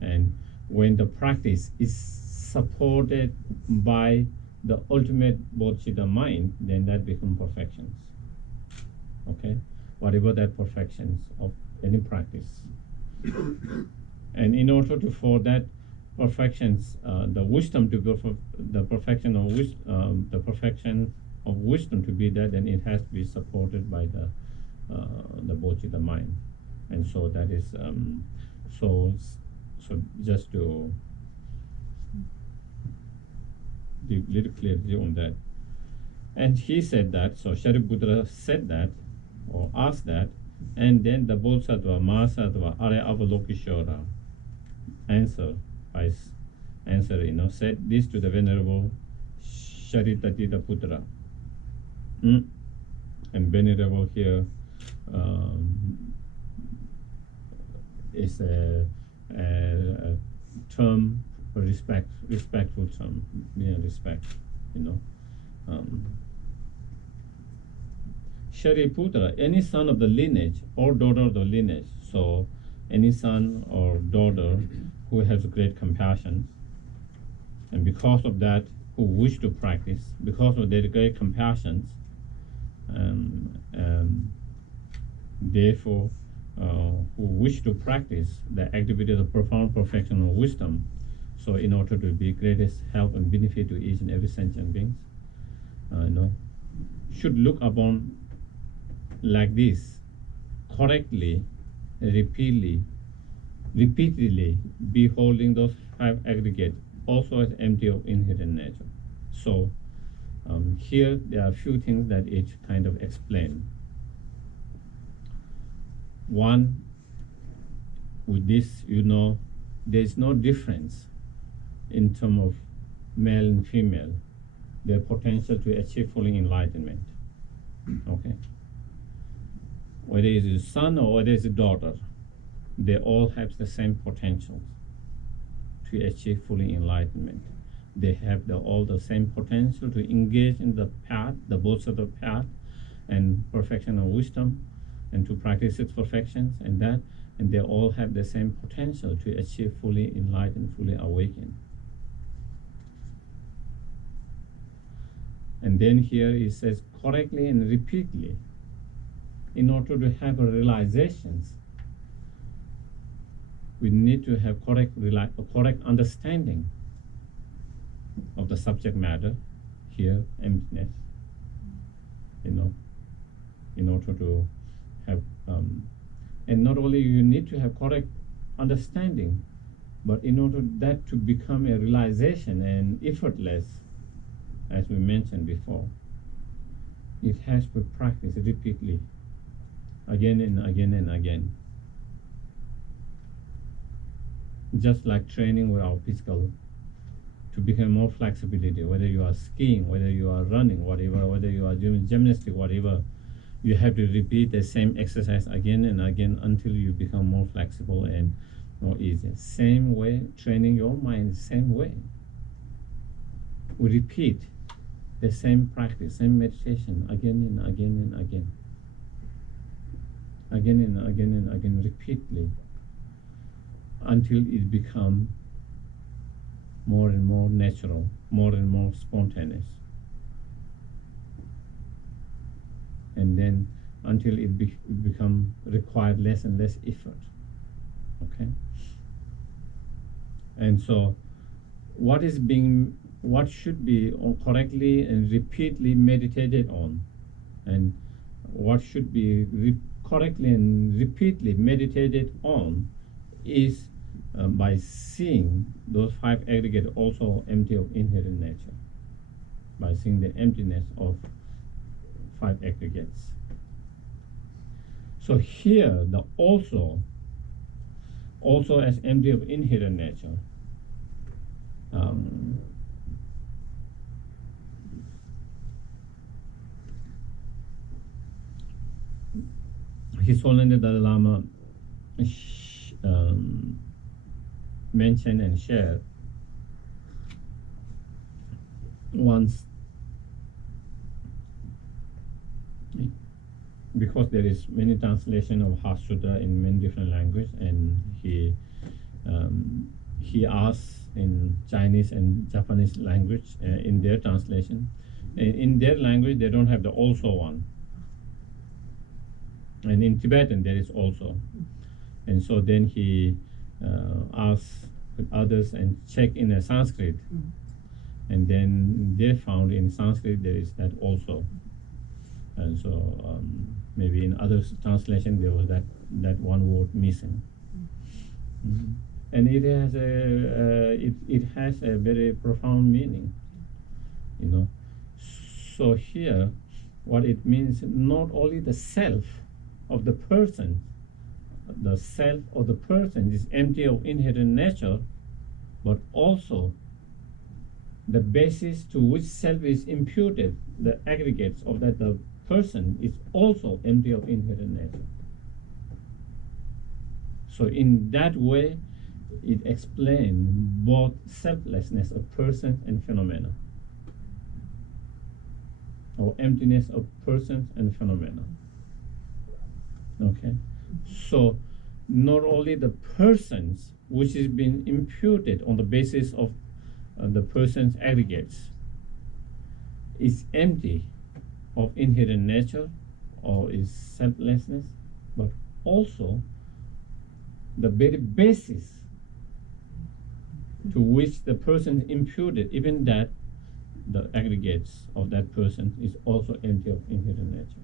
And when the practice is supported by the ultimate bodhicitta mind, then that becomes perfections. Okay? Whatever that perfections of any practice. And in order for that perfections, the wisdom to go for the perfection of wisdom to be there, then it has to be supported by the bodhicitta mind. And so that is so just to be a little clarity on that. And he said that, so Shariputra said that, or asked that, and then the Bodhisattva, Mahasattva, Arya Avalokiteshvara answer, said this to the Venerable Sharitatita Putra. And Venerable here is a term for respectful term, respect, Shariputra, any son of the lineage or daughter of the lineage, so any son or daughter who has great compassion, and because of that, who wish to practice, because of their great compassions, Therefore, who wish to practice the activities of profound perfection of wisdom, so in order to be greatest help and benefit to each and every sentient beings, should look upon like this, correctly, repeatedly beholding those five aggregates also as empty of inherent nature. So here there are a few things that it kind of explains. One, with this, there is no difference in terms of male and female, their potential to achieve full enlightenment. Okay? Whether it is a son or whether it's a daughter, they all have the same potential to achieve full enlightenment. They have all the same potential to engage in the path, the Bodhisattva path, and perfection of wisdom, and to practice its perfections, and they all have the same potential to achieve fully enlightened, fully awakened. And then here it says correctly and repeatedly, in order to have realizations, we need to have correct understanding of the subject matter, here emptiness, in order to have, and not only you need to have correct understanding, but in order that to become a realization and effortless, as we mentioned before, it has to be practiced repeatedly, again and again and again. Just like training with our physical to become more flexibility, whether you are skiing, whether you are running, whatever, whether you are doing gymnastics, whatever, you have to repeat the same exercise again and again until you become more flexible and more easy. Same way, training your mind, same way. We repeat the same practice, same meditation again and again and again. Again and again and again, repeatedly, until it becomes more and more natural, more and more spontaneous. And then until it become required less and less effort. Okay? And so what should be correctly and repeatedly meditated on, and what should be correctly and repeatedly meditated on is by seeing those five aggregates also empty of inherent nature, by seeing the emptiness of five aggregates. So here the also as empty of inherent nature. His Holiness Dalai Lama mentioned and shared once, because there is many translation of Heart Sutra in many different languages, and he asked in Chinese and Japanese language in their translation. In their language, they don't have the also one. And in Tibetan, there is also. And so then he asked others and checked in the Sanskrit. And then they found in Sanskrit there is that also. And so maybe in other translation there was that one word missing. And it has a very profound meaning, So here, what it means, not only the self of the person, the self of the person is empty of inherent nature, but also the basis to which self is imputed, the aggregates of that the person is also empty of inherent nature. So in that way, it explains both selflessness of person and phenomena, or emptiness of persons and phenomena. Okay, so not only the persons which is being imputed on the basis of the person's aggregates is empty of inherent nature or is selflessness, but also the very basis to which the person is imputed, even that the aggregates of that person is also empty of inherent nature.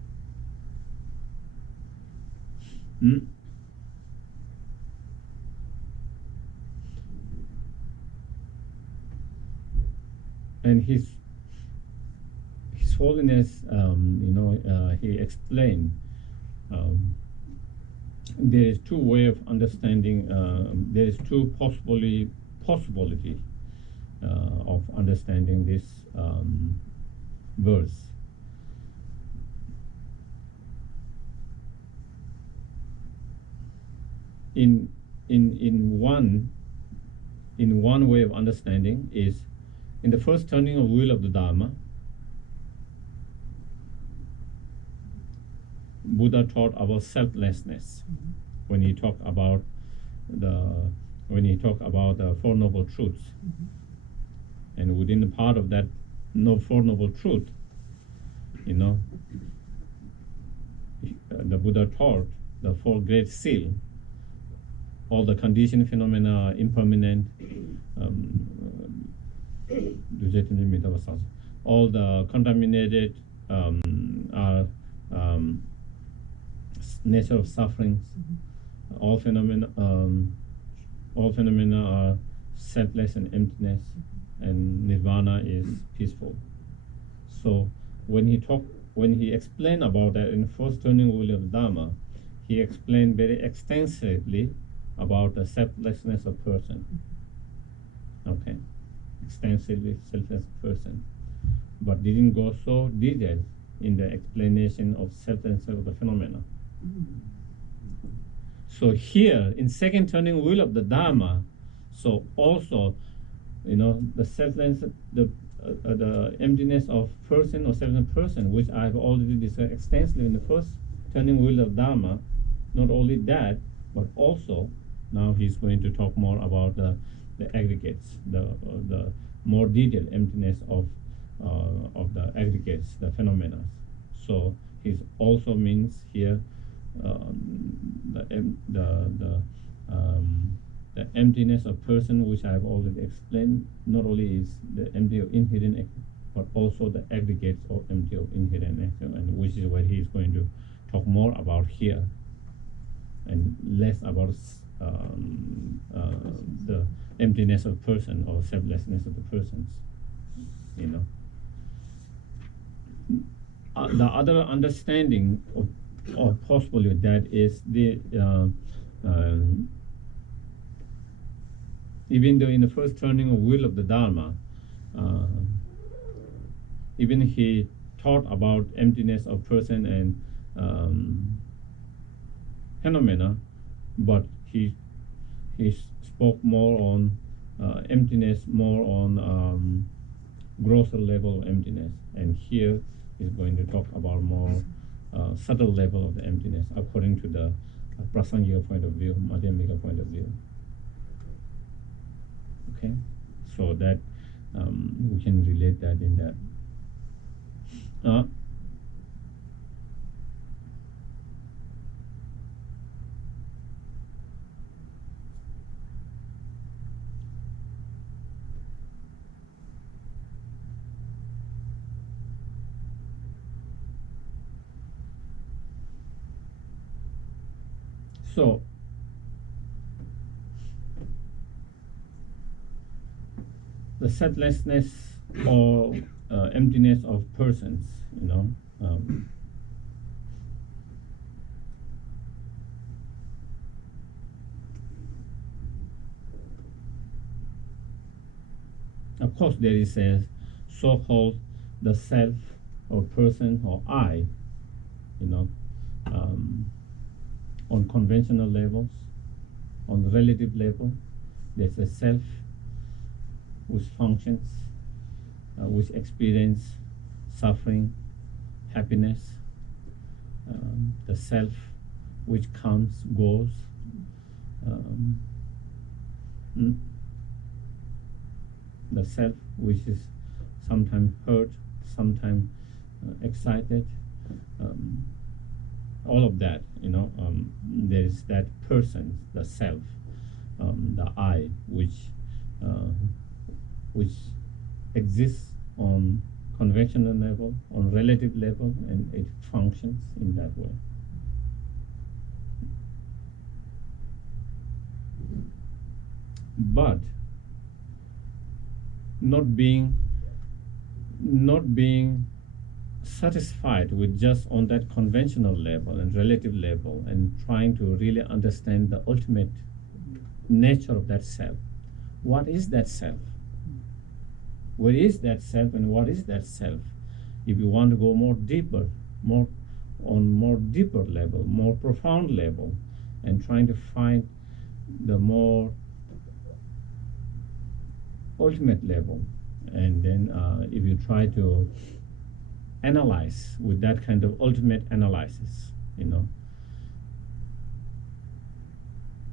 And His Holiness, he explained there is two way of understanding. There is two possibility of understanding this verse. In one way of understanding is in the first turning of wheel of the Dharma, Buddha taught about selflessness when he talked about the Four Noble Truths. And within the part of that Four Noble Truth, the Buddha taught the Four Great Seal. All the conditioned phenomena are impermanent. All the contaminated are nature of sufferings. All phenomena are selfless and emptiness, and nirvana is peaceful. So when he explained about that in the first turning wheel of the Dharma, he explained very extensively about the selflessness of person. Okay, extensively selfless person, but didn't go so detailed in the explanation of selflessness of the phenomena. So here in second turning wheel of the Dharma, so also the selflessness, the emptiness of person or selfless person, which I have already discussed extensively in the first turning wheel of Dharma. Not only that, but also now he's going to talk more about the aggregates, the more detailed emptiness of the aggregates, the phenomena. So he also means here the emptiness of person, which I have already explained. Not only is the empty of inherent, but also the aggregates of empty of inherent nature, and which is what he is going to talk more about here, and less about the emptiness of person or selflessness of the persons. The other understanding of possibility that is the even though in the first turning of wheel of the Dharma, even he taught about emptiness of person and phenomena, but he spoke more on emptiness, more on grosser level of emptiness, and here he's going to talk about more subtle level of the emptiness according to the Prasangika point of view, Madhyamika point of view. Okay, so that we can relate that in that. So the selflessness or emptiness of persons, of course there is a so-called the self or person or I, on conventional levels, on the relative level, there's a self which functions, which experience suffering, happiness, the self which comes, goes, the self which is sometimes hurt, sometimes excited, all of that, there is that person, the self, the I, uh, which exists on conventional level, on relative level, and it functions in that way. But not being satisfied with just on that conventional level and relative level, and trying to really understand the ultimate nature of that self. What is that self? Where is that self, and what is that self? If you want to go more deeper level, more profound level, and trying to find the more ultimate level, and then if you try to analyze with that kind of ultimate analysis,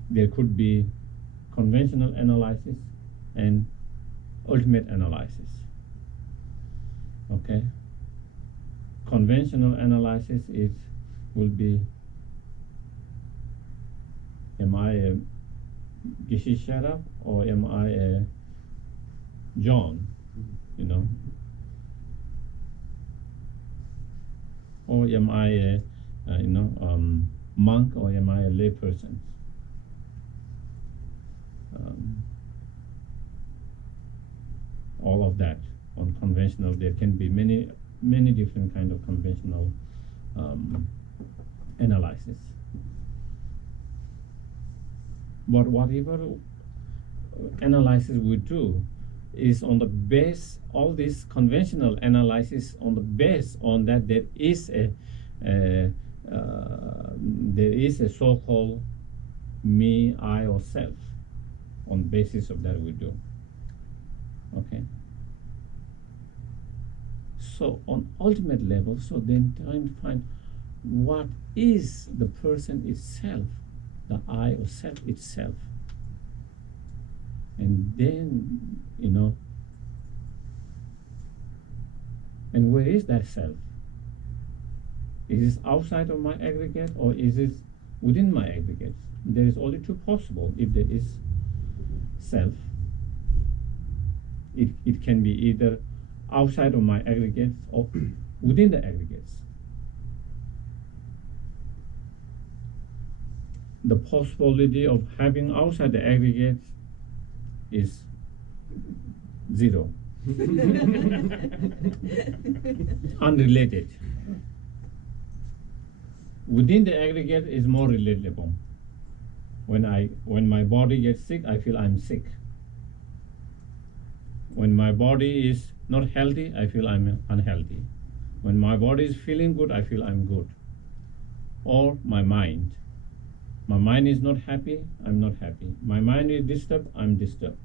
there could be conventional analysis and ultimate analysis. Okay? Conventional analysis will be, am I a Geshe Sherab or am I a John? Or am I a monk, or am I a lay person? All of that on conventional. There can be many different kind of conventional analysis. But whatever analysis we do is on the base, all this conventional analysis on the base on that there is a so-called me, I, or self. On basis of that we do. Okay. So on ultimate level, so then trying to find what is the person itself, the I or self itself. And then, and where is that self? Is it outside of my aggregate, or is it within my aggregate? There is only two possible. If there is self, it can be either outside of my aggregates or within the aggregates. The possibility of having outside the aggregates is 0. Unrelated. Within the aggregate is more relatable. When my body gets sick, I feel I'm sick. When my body is not healthy, I feel I'm unhealthy. When my body is feeling good, I feel I'm good. Or my mind. My mind is not happy, I'm not happy. My mind is disturbed, I'm disturbed.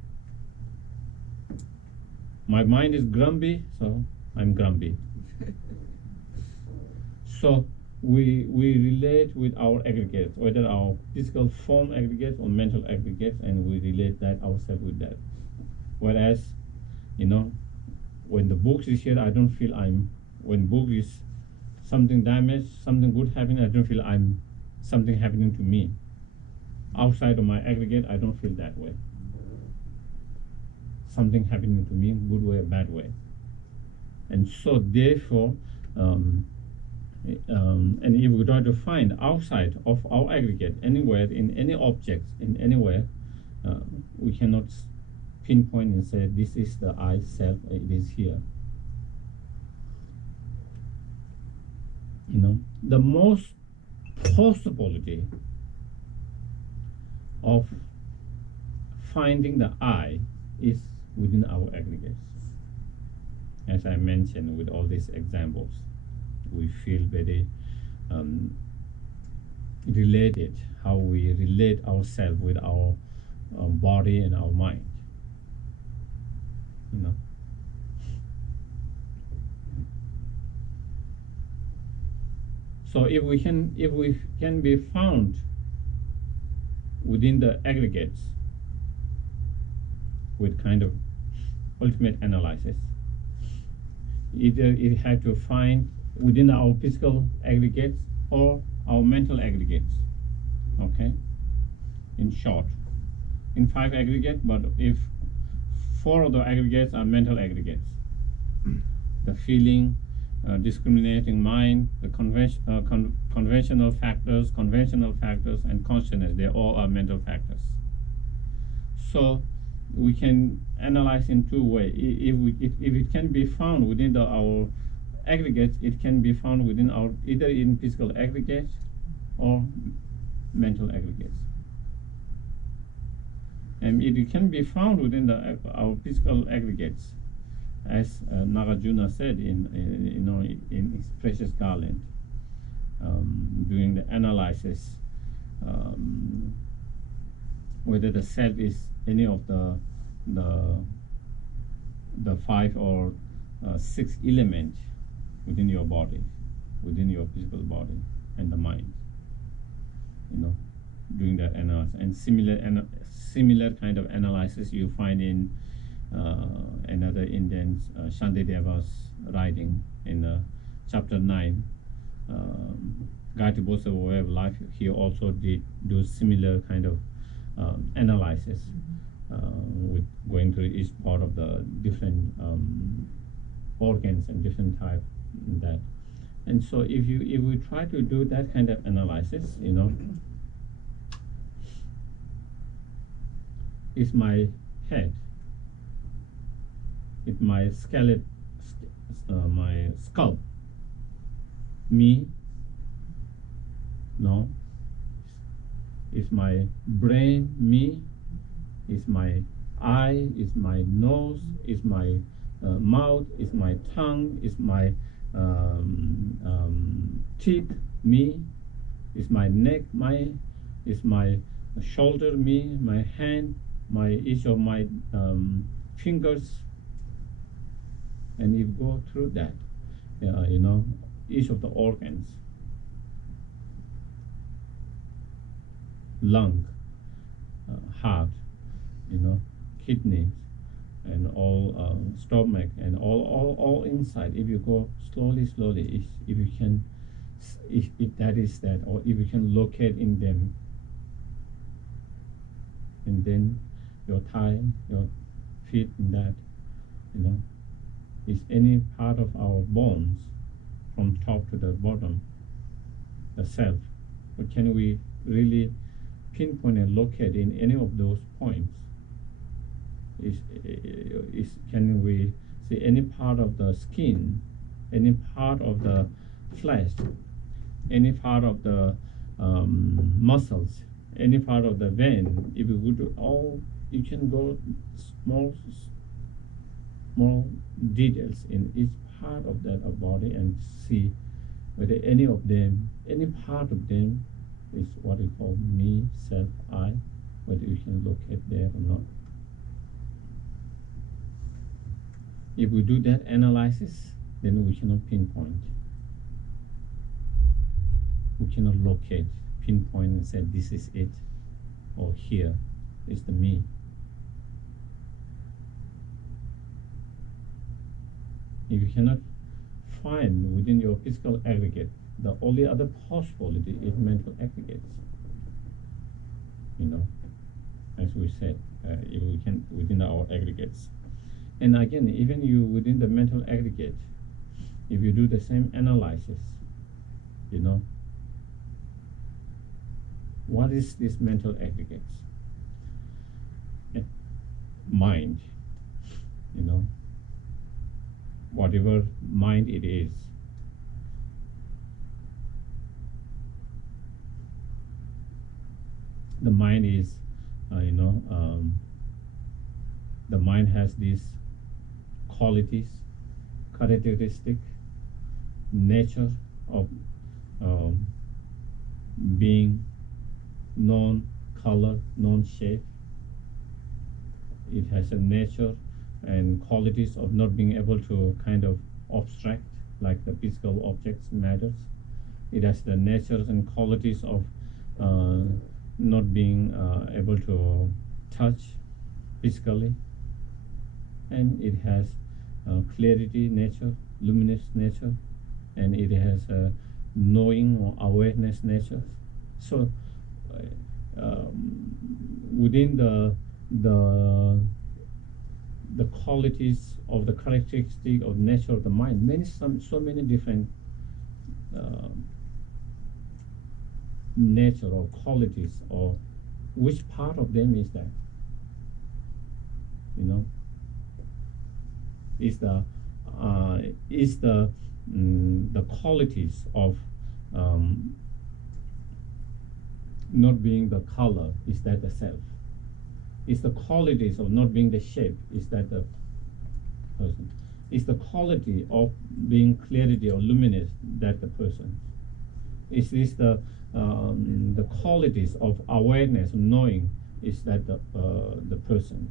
My mind is grumpy, so I'm grumpy. So we relate with our aggregates, whether our physical form aggregates or mental aggregates, and we relate that ourselves with that. Whereas, when the book is here, I don't feel when book is something damaged, something good happening, I don't feel something happening to me. Outside of my aggregate, I don't feel that way. Something happening to me, good way or bad way. And so therefore, and if we try to find outside of our aggregate, anywhere, in any object, in anywhere, we cannot pinpoint and say, this is the I self, it is here. The most possibility of finding the I is within our aggregates. As I mentioned with all these examples, we feel very related, how we relate ourselves with our body and our mind. So if we can be found within the aggregates with kind of ultimate analysis, either it had to find within our physical aggregates or our mental aggregates. Okay, in short, in 5 aggregates, but if 4 of the aggregates are mental aggregates, the feeling, discriminating mind, the conventional factors, and consciousness, they all are mental factors. So we can analyze in 2 ways. If it can be found within our aggregates, it can be found within our either in physical aggregates or mental aggregates. And it can be found within our physical aggregates, as Nagarjuna said in his precious garland, doing the analysis, whether the self is any of the 5 or 6 elements within your body, within your physical body and the mind. Doing that analysis, and similar kind of analysis you find in another Indian Shantideva's writing in chapter 9, Gayatri Bosa's Way of Life. He also did do similar kind of analysis, with going through each part of the different organs and different type that. And so if we try to do that kind of analysis, is my head, it's my skeleton, my skull, me? No. Is my brain me? Is my eye? Is my nose? Is my mouth? Is my tongue? Is my teeth me? Is my neck is my shoulder me? My hand, each of my fingers? And if you go through that, each of the organs, lung, heart, kidneys, and all stomach, and all inside. If you go slowly, if you can, if that is that, or if you can locate in them, and then your thigh, your feet, in that, is any part of our bones from top to the bottom, the self. But can we really pinpoint and locate in any of those points? Can we see any part of the skin, any part of the flesh, any part of the muscles, any part of the vein? If you would all, you can go small details in each part of that body and see whether any of them, any part of them is what we call me, self, I, whether you can locate there or not. If we do that analysis, then we cannot pinpoint. We cannot locate, pinpoint and say this is it, or here is the me. If you cannot find within your physical aggregate, the only other possibility is mental aggregates. As we said, if we can within our aggregates. And again, even you within the mental aggregate, if you do the same analysis, what is this mental aggregates? Mind, whatever mind it is. The mind is, the mind has these qualities, characteristic, nature of being known color, known shape. It has a nature and qualities of not being able to kind of abstract like the physical objects matters. It has the natures and qualities of not being able to touch physically, and it has clarity nature, luminous nature, and it has a knowing or awareness nature. So within the qualities of the characteristic of nature of the mind, so many different nature or qualities, or which part of them is that? You know, is the qualities of not being the color, is that the self? Is the qualities of not being the shape, is that the person? Is the quality of being clarity or luminous, that the person? Is this the qualities of awareness, knowing, is that the person?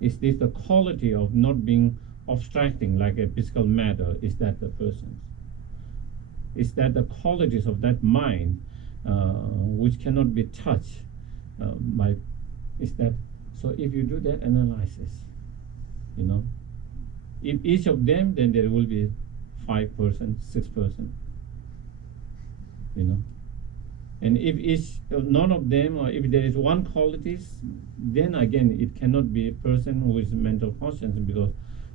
Is this the quality of not being abstracting like a physical matter, is that the person? Is that the qualities of that mind which cannot be touched by, is that? So if you do that analysis, you know, if each of them, then there will be 5%, 6%, you know. And if none of them, or if there is one qualities, then again it cannot be a person who is mental consciousness, because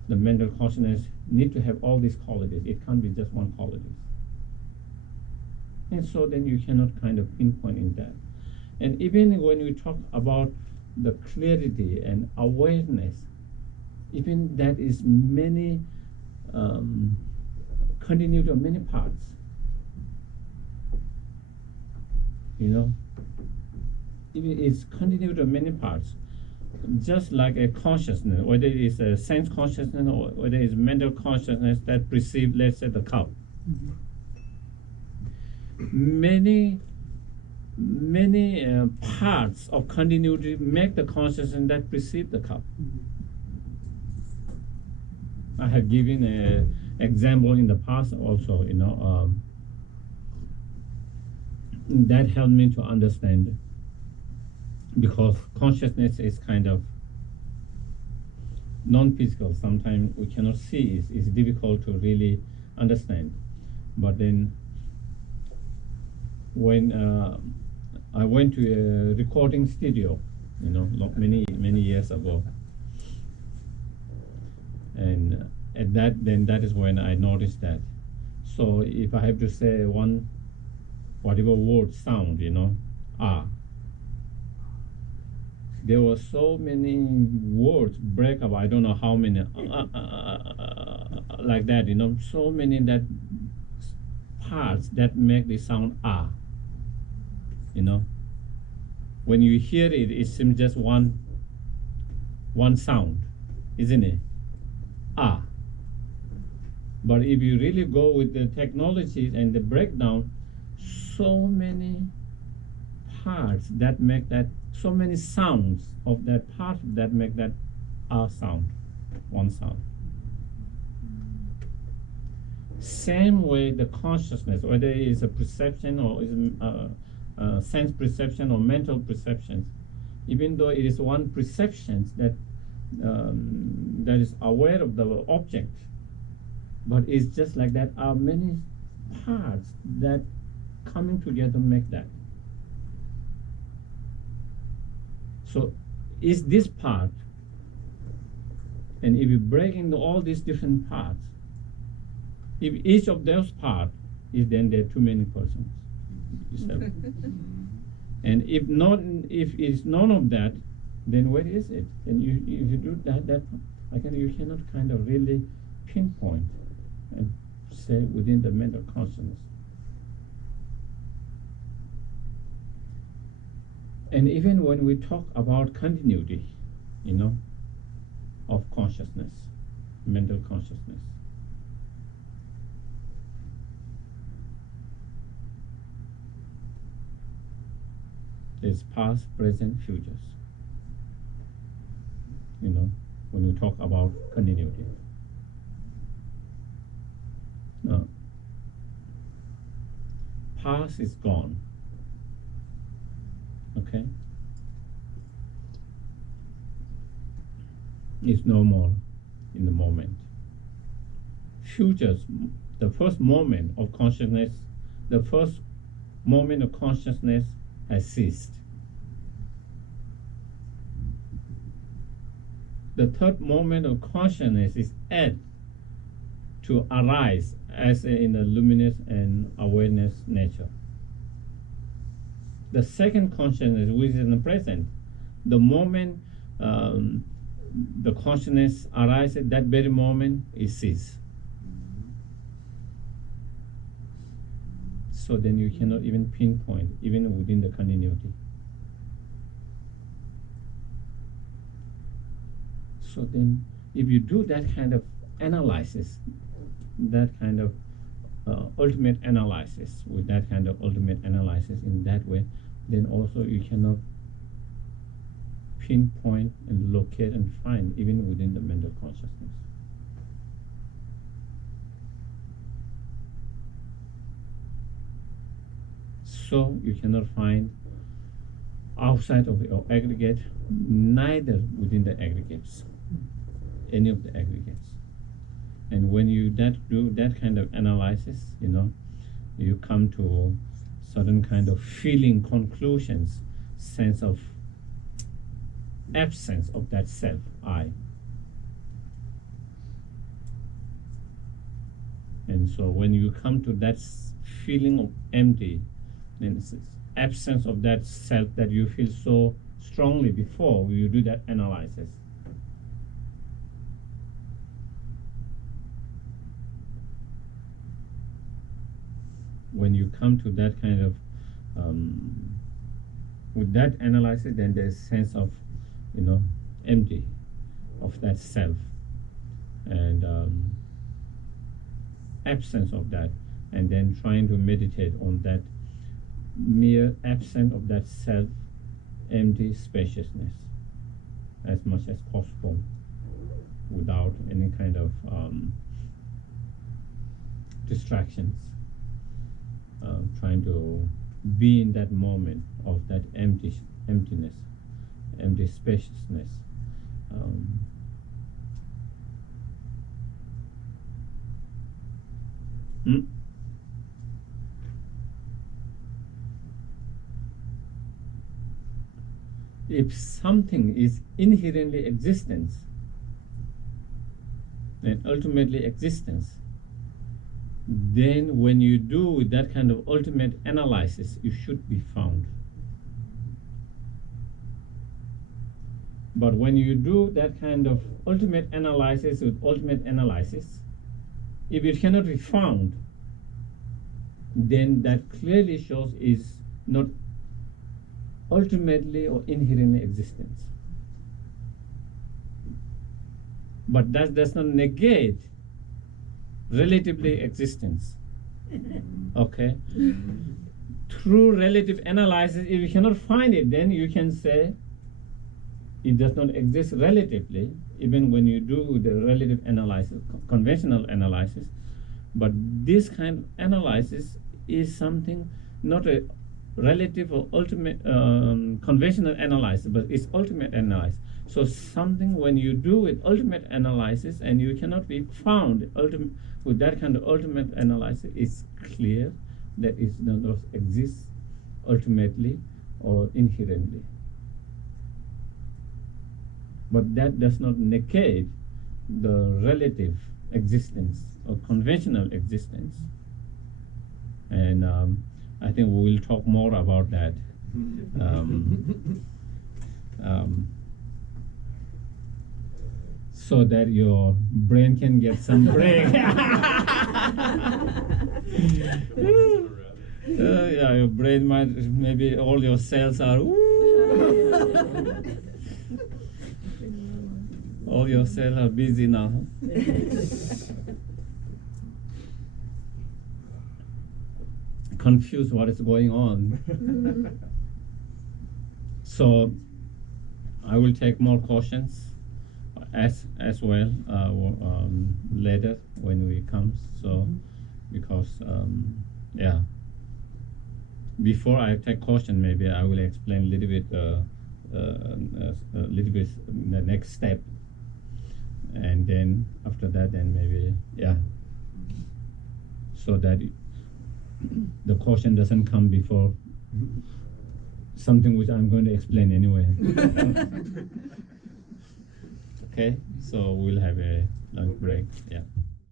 the mental consciousness need to have all these qualities. It can't be just one quality. And so then you cannot kind of pinpoint in that. And even when we talk about the clarity and awareness, even that is many continued of many parts. You know, even it's continued of many parts, just like a consciousness, whether it is a sense consciousness or whether it's mental consciousness that perceive, let's say, the cup. Mm-hmm. Many parts of continuity make the consciousness that perceive the cup. Mm-hmm. I have given an example in the past also, you know, that helped me to understand, because consciousness is kind of non-physical. Sometimes we cannot see it. It's difficult to really understand. But then when I went to a recording studio, you know, many years ago, and at that is when I noticed that. So if I have to say one, whatever word sound, you know, there were so many words break up. I don't know how many like that, you know, so many that parts that make the sound you know. When you hear it, it seems just one sound, isn't it? But if you really go with the technologies and the breakdown, so many parts that make that, so many sounds of that part that make that sound, one sound. Same way the consciousness, whether it is a perception or is sense perception or mental perceptions, even though it is one perception that that is aware of the object, but it's just like that are many parts that coming together make that. So is this part, and if you break into all these different parts, if each of those parts is, then there are too many persons. And if it's none of that, then where is it? And if you do that again, you cannot kind of really pinpoint and say within the mental consciousness. And even when we talk about continuity, you know, of consciousness, mental consciousness, there's past, present, futures. You know, when we talk about continuity. No. Past is gone. Okay? It's no more in the moment. Futures the first moment of consciousness, the first moment of consciousness has ceased. The third moment of consciousness is yet to arise as in a luminous and awareness nature. The second consciousness, which is in the present, the moment the consciousness arises, that very moment is ceased. So then you cannot even pinpoint, even within the continuity. So then, if you do that kind of analysis, that kind of ultimate analysis, with that kind of ultimate analysis in that way, then also you cannot pinpoint and locate and find even within the mental consciousness. So you cannot find outside of your aggregate, neither within the aggregates, any of the aggregates. And when you do that kind of analysis, you come to certain kind of feeling conclusions, sense of absence of that self, I. And so when you come to that feeling of empty, then it's absence of that self that you feel so strongly before you do that analysis. When you come to that kind of, with that analysis, then there's sense of, empty of that self, and absence of that, and then trying to meditate on that mere absence of that self, empty spaciousness, as much as possible, without any kind of distractions. Trying to be in that moment of that emptiness, empty spaciousness. If something is inherently existence and ultimately existence, then when you do that kind of ultimate analysis, you should be found. But when you do that kind of ultimate analysis with ultimate analysis, if it cannot be found, then that clearly shows is not ultimately or inherently existence. But that does not negate relatively existence. Okay? Through relative analysis, if you cannot find it, then you can say it does not exist relatively, even when you do the relative analysis, conventional analysis. But this kind of analysis is something not a relative or ultimate conventional analysis, but it's ultimate analysis. So something when you do with ultimate analysis and you cannot be found with that kind of ultimate analysis, it's clear that it does not exist ultimately or inherently. But that does not negate the relative existence or conventional existence. And I think we will talk more about that. So that your brain can get some break. Yeah, your brain might, maybe all your cells are, all your cells are busy now. Confused what is going on. So I will take more questions as well later when we come. So because before I take question, maybe I will explain a little bit the next step, and then after that, then maybe so that the caution doesn't come before something which I'm going to explain anyway. Okay, so we'll have a lunch break. Yeah.